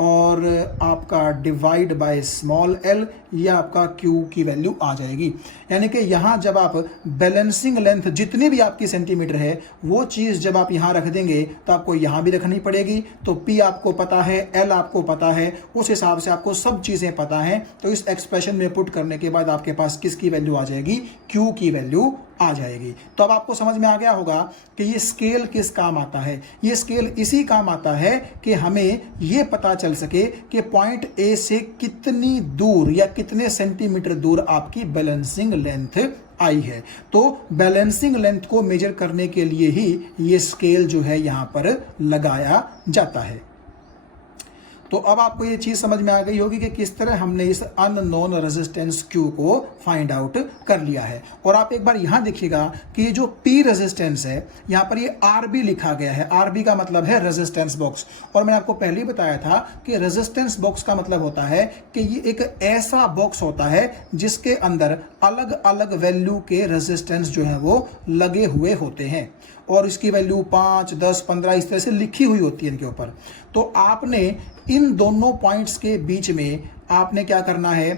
और आपका डिवाइड बाय स्मॉल l, ये आपका Q की वैल्यू आ जाएगी। यानी कि यहाँ जब आप बैलेंसिंग लेंथ जितनी भी आपकी सेंटीमीटर है वो चीज़ जब आप यहाँ रख देंगे तो आपको यहाँ भी रखनी पड़ेगी। तो P आपको पता है, L आपको पता है, उस हिसाब से आपको सब चीज़ें पता हैं। तो इस एक्सप्रेशन में पुट करने के बाद आपके पास किसकी वैल्यू आ जाएगी, Q की वैल्यू आ जाएगी। तो अब आपको समझ में आ गया होगा कि ये स्केल किस काम आता है। ये स्केल इसी काम आता है कि हमें ये पता चल सके कि पॉइंट ए से कितनी दूर या कितने सेंटीमीटर दूर आपकी बैलेंसिंग लेंथ आई है। तो बैलेंसिंग लेंथ को मेजर करने के लिए ही ये स्केल जो है यहां पर लगाया जाता है। तो अब आपको ये चीज समझ में आ गई होगी कि किस तरह हमने इस अननोन रेजिस्टेंस Q को फाइंड आउट कर लिया है। और आप एक बार यहां देखिएगा कि ये जो P रेजिस्टेंस है यहां पर ये RB लिखा गया है। RB का मतलब है रेजिस्टेंस बॉक्स। और मैंने आपको पहले ही बताया था कि रेजिस्टेंस बॉक्स का मतलब होता है कि ये एक ऐसा बॉक्स होता है जिसके अंदर अलग अलग वैल्यू के रेजिस्टेंस जो है वो लगे हुए होते हैं, और इसकी वैल्यू 5, 10, 15 इस तरह से लिखी हुई होती है इनके ऊपर। तो आपने इन दोनों पॉइंट्स के बीच में आपने क्या करना है,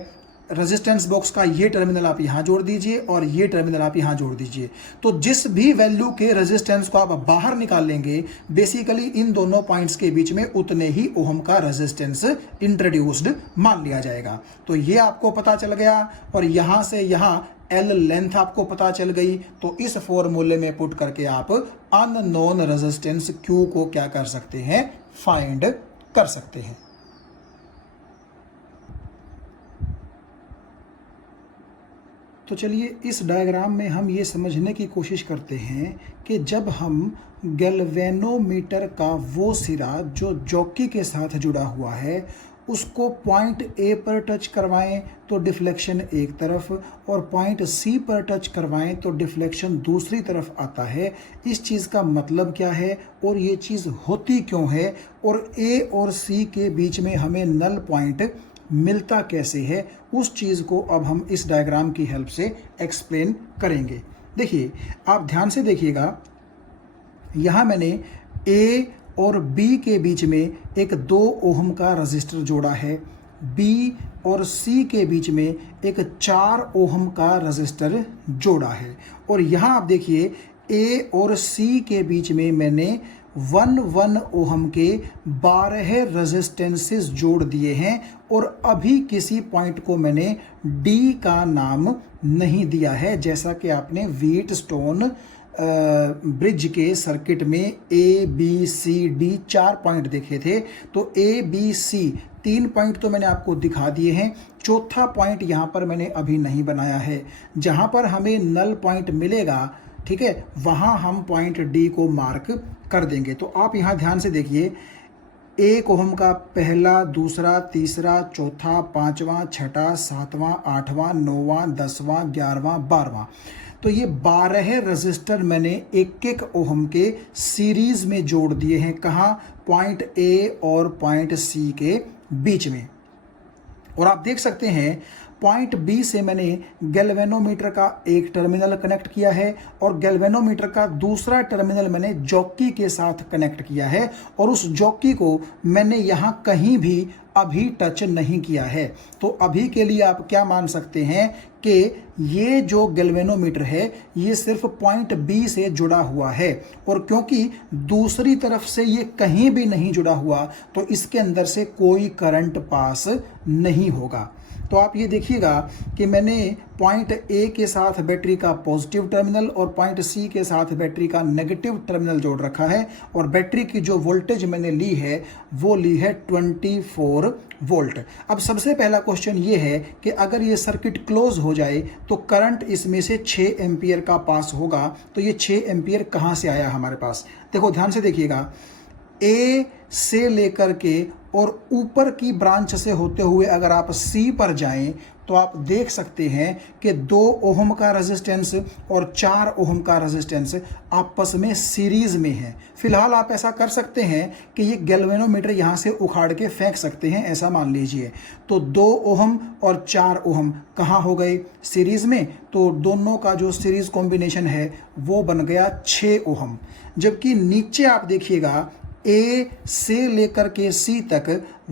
रेजिस्टेंस बॉक्स का ये टर्मिनल आप यहां जोड़ दीजिए और ये टर्मिनल आप यहां जोड़ दीजिए। तो जिस भी वैल्यू के रेजिस्टेंस को आप बाहर निकाल लेंगे, बेसिकली इन दोनों पॉइंट्स के बीच में उतने ही ओहम का रेजिस्टेंस इंट्रोड्यूस्ड मान लिया जाएगा। तो ये आपको पता चल गया, और यहां से यहां L लेंथ आपको पता चल गई। तो इस फॉर्मूले में पुट करके आप अननोन रेजिस्टेंस Q को क्या कर सकते हैं, फाइंड कर सकते हैं। तो चलिए इस डायग्राम में हम ये समझने की कोशिश करते हैं कि जब हम गैल्वेनोमीटर का वो सिरा जो जॉकी के साथ जुड़ा हुआ है उसको पॉइंट ए पर टच करवाएं तो डिफ्लेक्शन एक तरफ, और पॉइंट सी पर टच करवाएं तो डिफ्लेक्शन दूसरी तरफ आता है। इस चीज़ का मतलब क्या है और ये चीज़ होती क्यों है, और ए और सी के बीच में हमें नल पॉइंट मिलता कैसे है, उस चीज़ को अब हम इस डायग्राम की हेल्प से एक्सप्लेन करेंगे। देखिए, आप ध्यान से देखिएगा, यहाँ मैंने ए और बी के बीच में एक 2 ओहम का रजिस्टर जोड़ा है, बी और सी के बीच में एक 4 ओहम का रजिस्टर जोड़ा है, और यहाँ आप देखिए ए और सी के बीच में मैंने 1 ओहम के 12 रेजिस्टेंसेस जोड़ दिए हैं, और अभी किसी पॉइंट को मैंने डी का नाम नहीं दिया है। जैसा कि आपने व्हीटस्टोन ब्रिज के सर्किट में A B C D 4 point देखे थे, तो ए बी सी 3 पॉइंट तो मैंने आपको दिखा दिए हैं, चौथा पॉइंट यहाँ पर मैंने अभी नहीं बनाया है। जहाँ पर हमें नल पॉइंट मिलेगा, ठीक है, वहाँ हम पॉइंट डी को मार्क कर देंगे। तो आप यहाँ ध्यान से देखिए, 1 ओहम का पहला, दूसरा, तीसरा, चौथा, 5वां, 6वां, 7वां, 8वां, 9वां, 10वां, 11वां, 12वां, तो ये 12 रजिस्टर मैंने 1 ओहम के सीरीज में जोड़ दिए हैं। कहाँ? पॉइंट ए और पॉइंट सी के बीच में। और आप देख सकते हैं पॉइंट बी से मैंने गैल्वेनोमीटर का एक टर्मिनल कनेक्ट किया है, और गैल्वेनोमीटर का दूसरा टर्मिनल मैंने जॉकी के साथ कनेक्ट किया है, और उस जॉकी को मैंने यहाँ कहीं भी अभी टच नहीं किया है। तो अभी के लिए आप क्या मान सकते हैं कि ये जो गैल्वेनोमीटर है ये सिर्फ पॉइंट बी से जुड़ा हुआ है, और क्योंकि दूसरी तरफ से ये कहीं भी नहीं जुड़ा हुआ तो इसके अंदर से कोई करंट पास नहीं होगा। तो आप ये देखिएगा कि मैंने पॉइंट ए के साथ बैटरी का पॉजिटिव टर्मिनल और पॉइंट सी के साथ बैटरी का नेगेटिव टर्मिनल जोड़ रखा है, और बैटरी की जो वोल्टेज मैंने ली है वो ली है 24 वोल्ट। अब सबसे पहला क्वेश्चन ये है कि अगर ये सर्किट क्लोज हो जाए तो करंट इसमें से 6 एम्पियर का पास होगा, तो ये 6 एम्पियर कहाँ से आया हमारे पास? देखो ध्यान से देखिएगा, ए से लेकर के और ऊपर की ब्रांच से होते हुए अगर आप सी पर जाएं तो आप देख सकते हैं कि 2 ओहम का रेजिस्टेंस और 4 ओहम का रेजिस्टेंस आपस में सीरीज में है। फिलहाल आप ऐसा कर सकते हैं कि ये गैल्वेनोमीटर यहाँ से उखाड़ के फेंक सकते हैं, ऐसा मान लीजिए। तो 2 ओहम और 4 ओहम कहाँ हो गए? सीरीज में। तो दोनों का जो सीरीज कॉम्बिनेशन है वो बन गया 6 ओहम। जबकि नीचे आप देखिएगा ए से लेकर के सी तक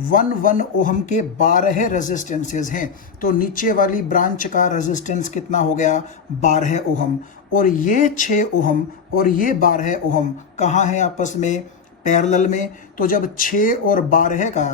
1 ओहम के 12 रेजिस्टेंसेज हैं, तो नीचे वाली ब्रांच का रेजिस्टेंस कितना हो गया? 12 ओहम। और ये 6 ओहम और ये 12 ओहम कहाँ है आपस में? पैरेलल में। तो जब 6 और 12 का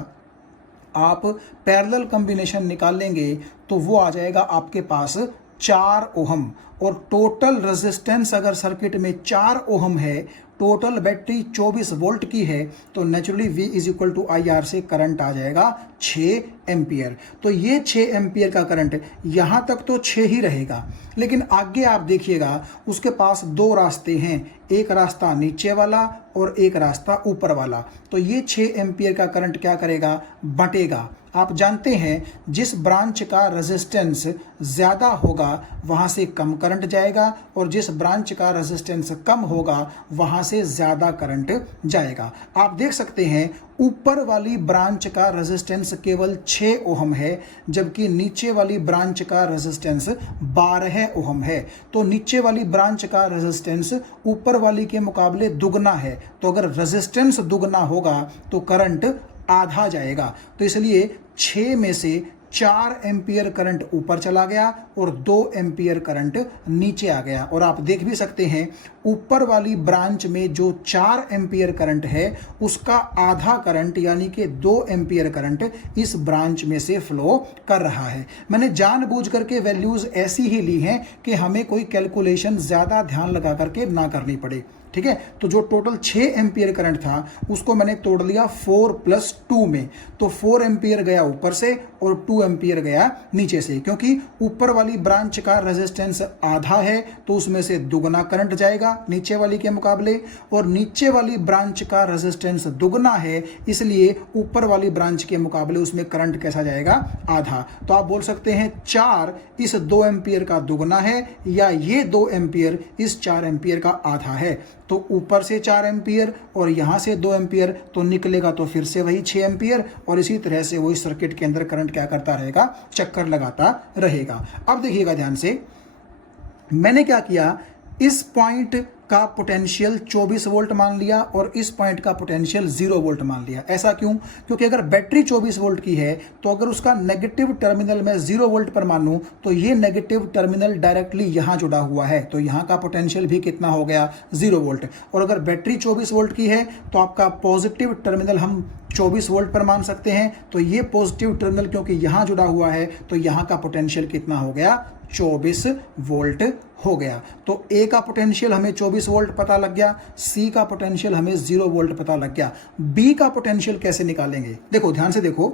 आप पैरेलल कॉम्बिनेशन निकालेंगे तो वो आ जाएगा आपके पास 4 ओहम, और टोटल रेजिस्टेंस अगर सर्किट में 4 ओहम है, टोटल बैटरी 24 वोल्ट की है, तो naturally V is equal to IR से करंट आ जाएगा 6 एम्पियर। तो ये 6 एम्पियर का करंट यहाँ तक तो 6 ही रहेगा, लेकिन आगे आप देखिएगा उसके पास 2 रास्ते हैं, एक रास्ता नीचे वाला और एक रास्ता ऊपर वाला। तो ये 6 एम्पियर का करंट क्या करेगा? बंटेगा। आप जानते हैं जिस ब्रांच का रेजिस्टेंस ज़्यादा होगा वहाँ से कम करंट जाएगा, और जिस ब्रांच का रेजिस्टेंस कम होगा वहाँ से ज़्यादा करंट जाएगा। आप देख सकते हैं ऊपर वाली ब्रांच का रेजिस्टेंस केवल 6 ओहम है, जबकि नीचे वाली ब्रांच का रेजिस्टेंस 12 ओहम है। तो नीचे वाली ब्रांच का रेजिस्टेंस ऊपर वाली के मुकाबले दुगना है, तो अगर रेजिस्टेंस दुगना होगा तो करंट आधा जाएगा। तो इसलिए 6 में से 4 एम्पियर करंट ऊपर चला गया और 2 एम्पियर करंट नीचे आ गया। और आप देख भी सकते हैं ऊपर वाली ब्रांच में जो 4 एम्पियर करंट है उसका आधा करंट यानी कि 2 एम्पियर करंट इस ब्रांच में से फ्लो कर रहा है। मैंने जानबूझ करके वैल्यूज ऐसी ही ली हैं कि हमें कोई कैलकुलेशन ज़्यादा ध्यान लगा करके ना करनी पड़े। ठीक है। तो जो टोटल 6 एम्पियर करंट था उसको मैंने तोड़ लिया 4 + 2 में, तो 4 एम्पियर गया ऊपर से और 2 एम्पियर गया नीचे से, क्योंकि ऊपर वाली ब्रांच का रेजिस्टेंस आधा है तो उसमें से दुगना करंट जाएगा नीचे वाली के मुकाबले, और नीचे वाली ब्रांच का रेजिस्टेंस दुगना है इसलिए ऊपर वाली ब्रांच के मुकाबले उसमें करंट कैसा जाएगा, आधा। तो आप बोल सकते हैं 4 इस 2 एम्पियर का दुगना है या ये 2 एम्पियर इस 4 एम्पियर का आधा है। तो ऊपर से 4 एम्पियर और यहाँ से 2 एम्पियर तो निकलेगा तो फिर से वही 6 एम्पियर, और इसी तरह से वही सर्किट के अंदर करंट क्या करता रहेगा, चक्कर लगाता रहेगा। अब देखिएगा ध्यान से, मैंने क्या किया, इस पॉइंट का पोटेंशियल 24 वोल्ट मान लिया और इस पॉइंट का पोटेंशियल 0 वोल्ट मान लिया। ऐसा क्यों? क्योंकि अगर बैटरी 24 वोल्ट की है तो अगर उसका नेगेटिव टर्मिनल मैं 0 वोल्ट पर मानूं तो ये नेगेटिव टर्मिनल डायरेक्टली यहां जुड़ा हुआ है, तो यहां का पोटेंशियल भी कितना हो गया, 0 वोल्ट। और अगर बैटरी 24 वोल्ट की है तो आपका पॉजिटिव टर्मिनल हम 24 वोल्ट पर मान सकते हैं, तो ये पॉजिटिव टर्मिनल क्योंकि यहां जुड़ा हुआ है तो यहां का पोटेंशियल कितना हो गया, 24 वोल्ट हो गया। तो ए का पोटेंशियल हमें 24 वोल्ट पता लग गया, सी का पोटेंशियल हमें 0 वोल्ट पता लग गया। बी का पोटेंशियल कैसे निकालेंगे? देखो ध्यान से देखो,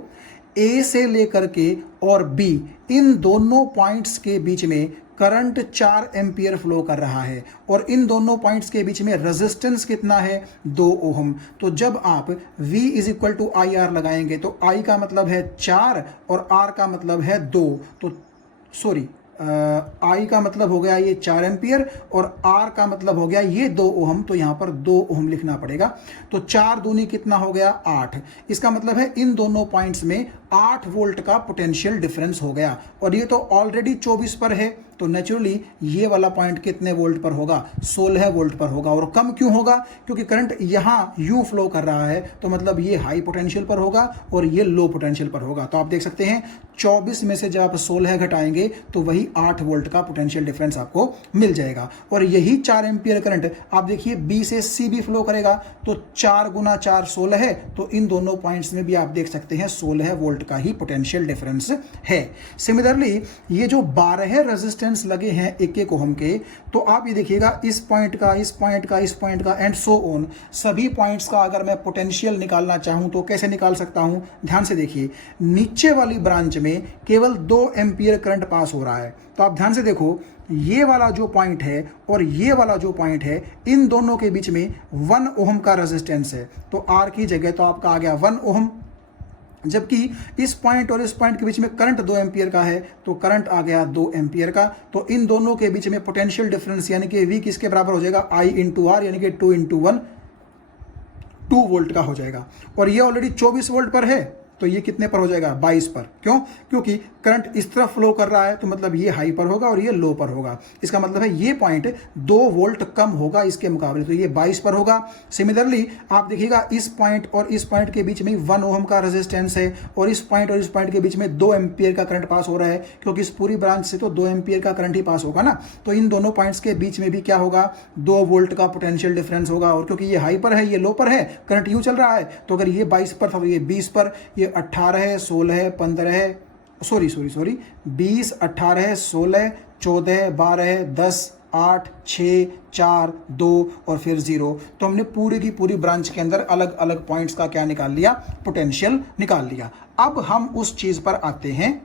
ए से लेकर के और बी इन दोनों पॉइंट्स के बीच में करंट 4 एम्पियर फ्लो कर रहा है और इन दोनों पॉइंट्स के बीच में रेजिस्टेंस कितना है, 2 ओम। तो जब आप V = IR लगाएंगे तो I का मतलब है 4 और R का मतलब है 2, तो सॉरी I का मतलब हो गया ये 4 एम्पियर और R का मतलब हो गया ये 2 ओम, तो यहाँ पर 2 ओम लिखना पड़ेगा। तो 4 दूनी कितना हो गया, 8। इसका मतलब है इन दोनों पॉइंट्स में 8 वोल्ट का पोटेंशियल डिफरेंस हो गया, और ये तो ऑलरेडी 24 पर है तो नेचुरली ये वाला पॉइंट कितने वोल्ट पर होगा, 16 वोल्ट पर होगा। और कम क्यों होगा? क्योंकि करंट यहाँ यू फ्लो कर रहा है तो मतलब ये हाई पोटेंशियल पर होगा और ये लो पोटेंशियल पर होगा। तो आप देख सकते हैं 24 में से जब आप 16 घटाएंगे तो वही 8 वोल्ट का पोटेंशियल डिफरेंस आपको मिल जाएगा। और यही 4 एम्पियर करंट आप देखिए बी से सी भी फ्लो करेगा, तो 4 × 4 16 है, तो इन दोनों पॉइंट्स में भी आप देख सकते हैं 16 वोल्ट का ही पोटेंशियल डिफरेंस है। सिमिलरली ये जो 12 रेजिस्टेंस लगे हैं 1-1 ओम के, तो आप ये देखिएगा इस पॉइंट का, इस पॉइंट का, इस पॉइंट का एंड सो ऑन, सभी पॉइंट्स का अगर मैं पोटेंशियल निकालना चाहूं तो कैसे निकाल सकता हूं? ध्यान से देखिए, नीचे वाली ब्रांच में केवल 2 एम्पियर करंट पास हो रहा है, तो आप ध्यान से देखो ये वाला जो पॉइंट है और ये वाला जो पॉइंट है इन दोनों के बीच में 1 ओम का रेजिस्टेंस है, तो R की जगह तो आपका आ गया 1 ओम। जबकि इस पॉइंट और इस पॉइंट के बीच में करंट 2 एम्पियर का है तो करंट आ गया 2 एम्पियर का। तो इन दोनों के बीच में पोटेंशियल डिफरेंस यानी कि V किसके बराबर हो जाएगा, I × R, यानी कि 2 × 1 2 वोल्ट का हो जाएगा। और ये ऑलरेडी 24 वोल्ट पर है तो ये कितने पर हो जाएगा, 22 पर। क्यों? क्योंकि करंट इस तरफ फ्लो कर रहा है तो मतलब ये हाई पर होगा और ये लो पर होगा। इसका मतलब है ये पॉइंट 2 वोल्ट कम होगा इसके मुकाबले, तो ये 22 पर होगा। सिमिलरली आप देखिएगा इस पॉइंट और इस पॉइंट के बीच में 1 ओम का रेजिस्टेंस है और इस पॉइंट और इस पॉइंट के बीच में 2 एम्पियर का करंट पास हो रहा है, क्योंकि इस पूरी ब्रांच से तो 2 एम्पियर का करंट ही पास होगा ना। तो इन दोनों पॉइंट्स के बीच में भी क्या होगा, 2 वोल्ट का पोटेंशियल डिफरेंस होगा। और क्योंकि ये हाई पर है ये लो पर है, करंट यूं चल रहा है, तो अगर ये 22 पर था तो ये 20 पर, ये 18 है, 16 है, 15 है, सॉरी 20, 18, 16, 14, 12, 10, 8, 6, 4, 2 और फिर 0। तो हमने पूरी की पूरी ब्रांच के अंदर अलग अलग पॉइंट्स का क्या निकाल लिया, पोटेंशियल निकाल लिया। अब हम उस चीज पर आते हैं।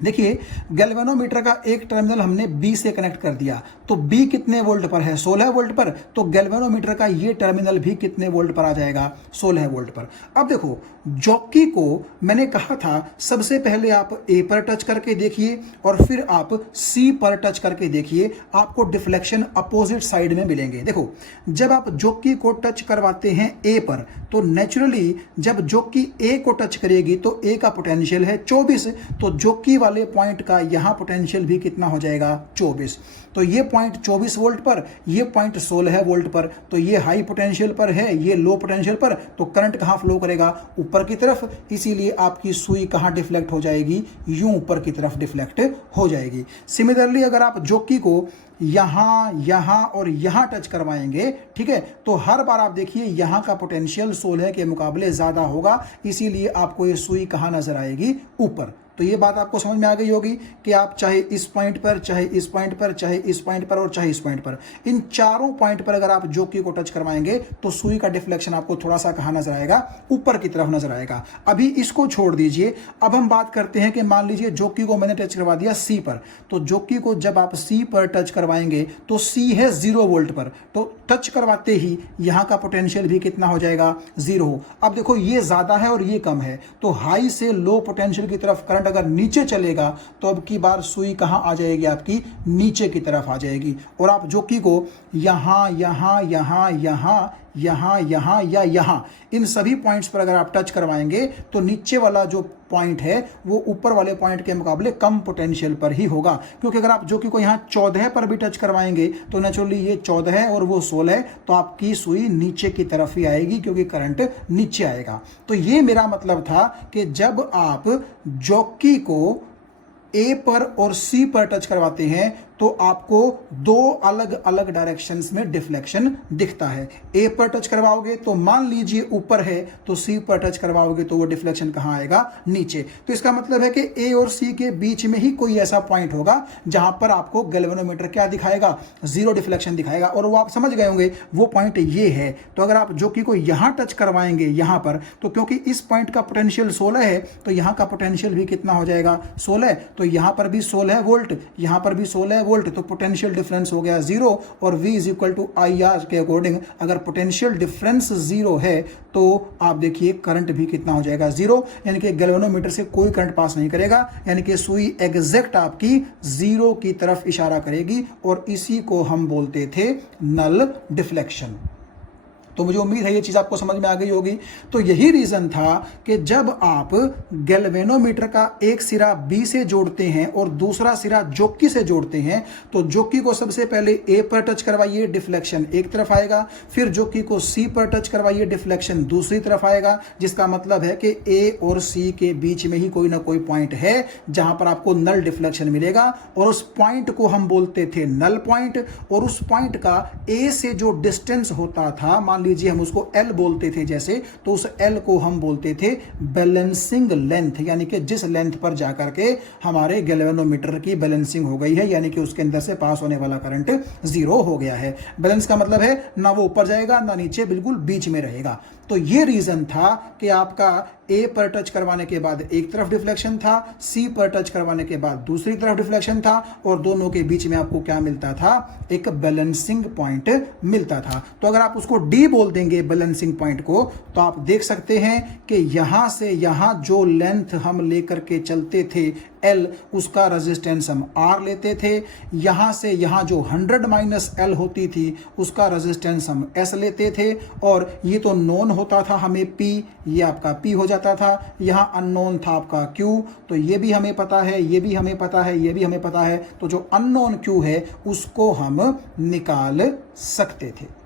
देखिए गैल्वेनोमीटर का एक टर्मिनल हमने B से कनेक्ट कर दिया, तो B कितने वोल्ट पर है, 16 वोल्ट पर, तो गैल्वेनोमीटर का ये टर्मिनल भी कितने वोल्ट पर आ जाएगा, 16 वोल्ट पर। अब देखो जॉकी को मैंने कहा था सबसे पहले आप A पर टच करके देखिए और फिर आप C पर टच करके देखिए, आपको डिफ्लेक्शन अपोजिट साइड में मिलेंगे। देखो जब आप जॉकी को टच करवाते हैं A पर तो नेचुरली जब जॉकी A को टच करेगी तो A का पोटेंशियल है 24, तो जॉकी वाले पॉइंट का यहां पोटेंशियल भी कितना हो जाएगा, 24। तो ये पॉइंट 24 वोल्ट पर, ये पॉइंट 16 वोल्ट पर, तो ये हाई पोटेंशियल पर है, ये लो पोटेंशियल पर, तो करंट कहां फ्लो करेगा, ऊपर की तरफ। इसीलिए आपकी सुई कहां डिफ्लेक्ट हो जाएगी, यूं ऊपर की तरफ डिफ्लेक्ट हो जाएगी। सिमिलरली अगर आप जॉकी को यहां और यहां टच करवाएंगे, ठीक है, तो हर बार आप देखिए यहां का पोटेंशियल 16 के मुकाबले ज्यादा होगा, इसीलिए आपको ये सुई कहां नजर आएगी, ऊपर। तो ये बात आपको समझ में आ गई होगी कि आप चाहे इस पॉइंट पर, चाहे इस पॉइंट पर, चाहे इस पॉइंट पर और चाहे इस पॉइंट पर, इन चारों पॉइंट पर अगर आप जोकी को टच करवाएंगे तो सुई का डिफ्लेक्शन आपको थोड़ा सा कहां नजर आएगा, ऊपर की तरफ नजर आएगा। अभी इसको छोड़ दीजिए, अब हम बात करते हैं कि मान लीजिए जोकी को मैंने टच करवा दिया सी पर, तो जोकी को जब आप सी पर टच करवाएंगे तो सी है 0 वोल्ट पर, तो टच करवाते ही यहां का पोटेंशियल भी कितना हो जाएगा, 0। अब देखो ये ज्यादा है और ये कम है, तो हाई से लो पोटेंशियल की तरफ करंट अगर नीचे चलेगा तो अब की बार सुई कहां आ जाएगी, आपकी नीचे की तरफ आ जाएगी। और आप जोकी को यहां यहां यहां यहां यहां यहां या यहां, इन सभी पॉइंट्स पर अगर आप टच करवाएंगे तो नीचे वाला जो पॉइंट है वो ऊपर वाले पॉइंट के मुकाबले कम पोटेंशियल पर ही होगा, क्योंकि अगर आप जोकी को यहां 14 पर भी टच करवाएंगे तो नेचुरली ये 14 है और वो 16 है, तो आपकी सुई नीचे की तरफ ही आएगी क्योंकि करंट नीचे आएगा। तो ये मेरा मतलब था कि जब आप जोकी को ए पर और सी पर टच करवाते हैं तो आपको दो अलग अलग डायरेक्शंस में डिफ्लेक्शन दिखता है। ए पर टच करवाओगे तो मान लीजिए ऊपर है, तो सी पर टच करवाओगे तो वो डिफ्लेक्शन कहां आएगा, नीचे। तो इसका मतलब है कि ए और सी के बीच में ही कोई ऐसा पॉइंट होगा जहां पर आपको गैल्वेनोमीटर क्या दिखाएगा, 0 डिफ्लेक्शन दिखाएगा। और वो आप समझ गए होंगे वो पॉइंट ये है। तो अगर आप जोकी को यहां टच करवाएंगे यहां पर, तो क्योंकि इस पॉइंट का पोटेंशियल 16 है तो यहां का पोटेंशियल भी कितना हो जाएगा, 16। तो यहां पर भी 16 वोल्ट, यहां पर भी 16 वोल्ट, तो पोटेंशियल डिफरेंस हो गया 0। और V is equal to IR के अकॉर्डिंग अगर पोटेंशियल डिफरेंस 0 है तो आप देखिए करंट भी कितना हो जाएगा, 0। यानी कि गैल्वेनोमीटर से कोई करंट पास नहीं करेगा, यानी कि सुई एग्जैक्ट आपकी 0 की तरफ इशारा करेगी, और इसी को हम बोलते थे नल डिफ्लेक्शन। तो मुझे उम्मीद है ये चीज आपको समझ में आ गई होगी। तो यही रीजन था कि जब आप गैल्वेनोमीटर का एक सिरा बी से जोड़ते हैं और दूसरा सिरा जोकी से जोड़ते हैं, तो जोकी को सबसे पहले ए पर टच करवाइए, डिफ्लेक्शन एक तरफ आएगा, फिर जोकी को सी पर टच करवाइए, डिफ्लेक्शन दूसरी तरफ आएगा, जिसका मतलब है कि ए और सी के बीच में ही कोई ना कोई पॉइंट है जहां पर आपको नल डिफ्लेक्शन मिलेगा, और उस पॉइंट को हम बोलते थे नल पॉइंट। और उस पॉइंट का ए से जो डिस्टेंस होता था, मान लीजिए हम उसको L बोलते थे जैसे, तो उस L को हम बोलते थे बैलेंसिंग लेंथ, यानी कि जिस लेंथ पर जाकर के हमारे गैल्वेनोमीटर की बैलेंसिंग हो गई है, यानी कि उसके अंदर से पास होने वाला करंट 0 हो गया है। बैलेंस का मतलब है ना वो ऊपर जाएगा ना नीचे, बिल्कुल बीच में रहेगा। तो ये रीजन था कि आपका ए पर टच करवाने के बाद एक तरफ डिफ्लेक्शन था, सी पर टच करवाने के बाद दूसरी तरफ डिफ्लेक्शन था, और दोनों के बीच में आपको क्या मिलता था, एक बैलेंसिंग पॉइंट मिलता था। तो अगर आप उसको डी बोल देंगे बैलेंसिंग पॉइंट को, तो आप देख सकते हैं कि यहां से यहां जो लेंथ हम लेकर के चलते थे L, उसका रेजिस्टेंस हम R लेते थे। यहां से यहां जो 100 - L होती थी उसका रेजिस्टेंस हम S लेते थे, और ये तो नोन होता था हमें P, ये आपका P हो जाता था। यहां अननोन था आपका Q, तो ये भी हमें पता है, ये भी हमें पता है, ये भी हमें पता है। तो जो अननोन Q है उसको हम निकाल सकते थे।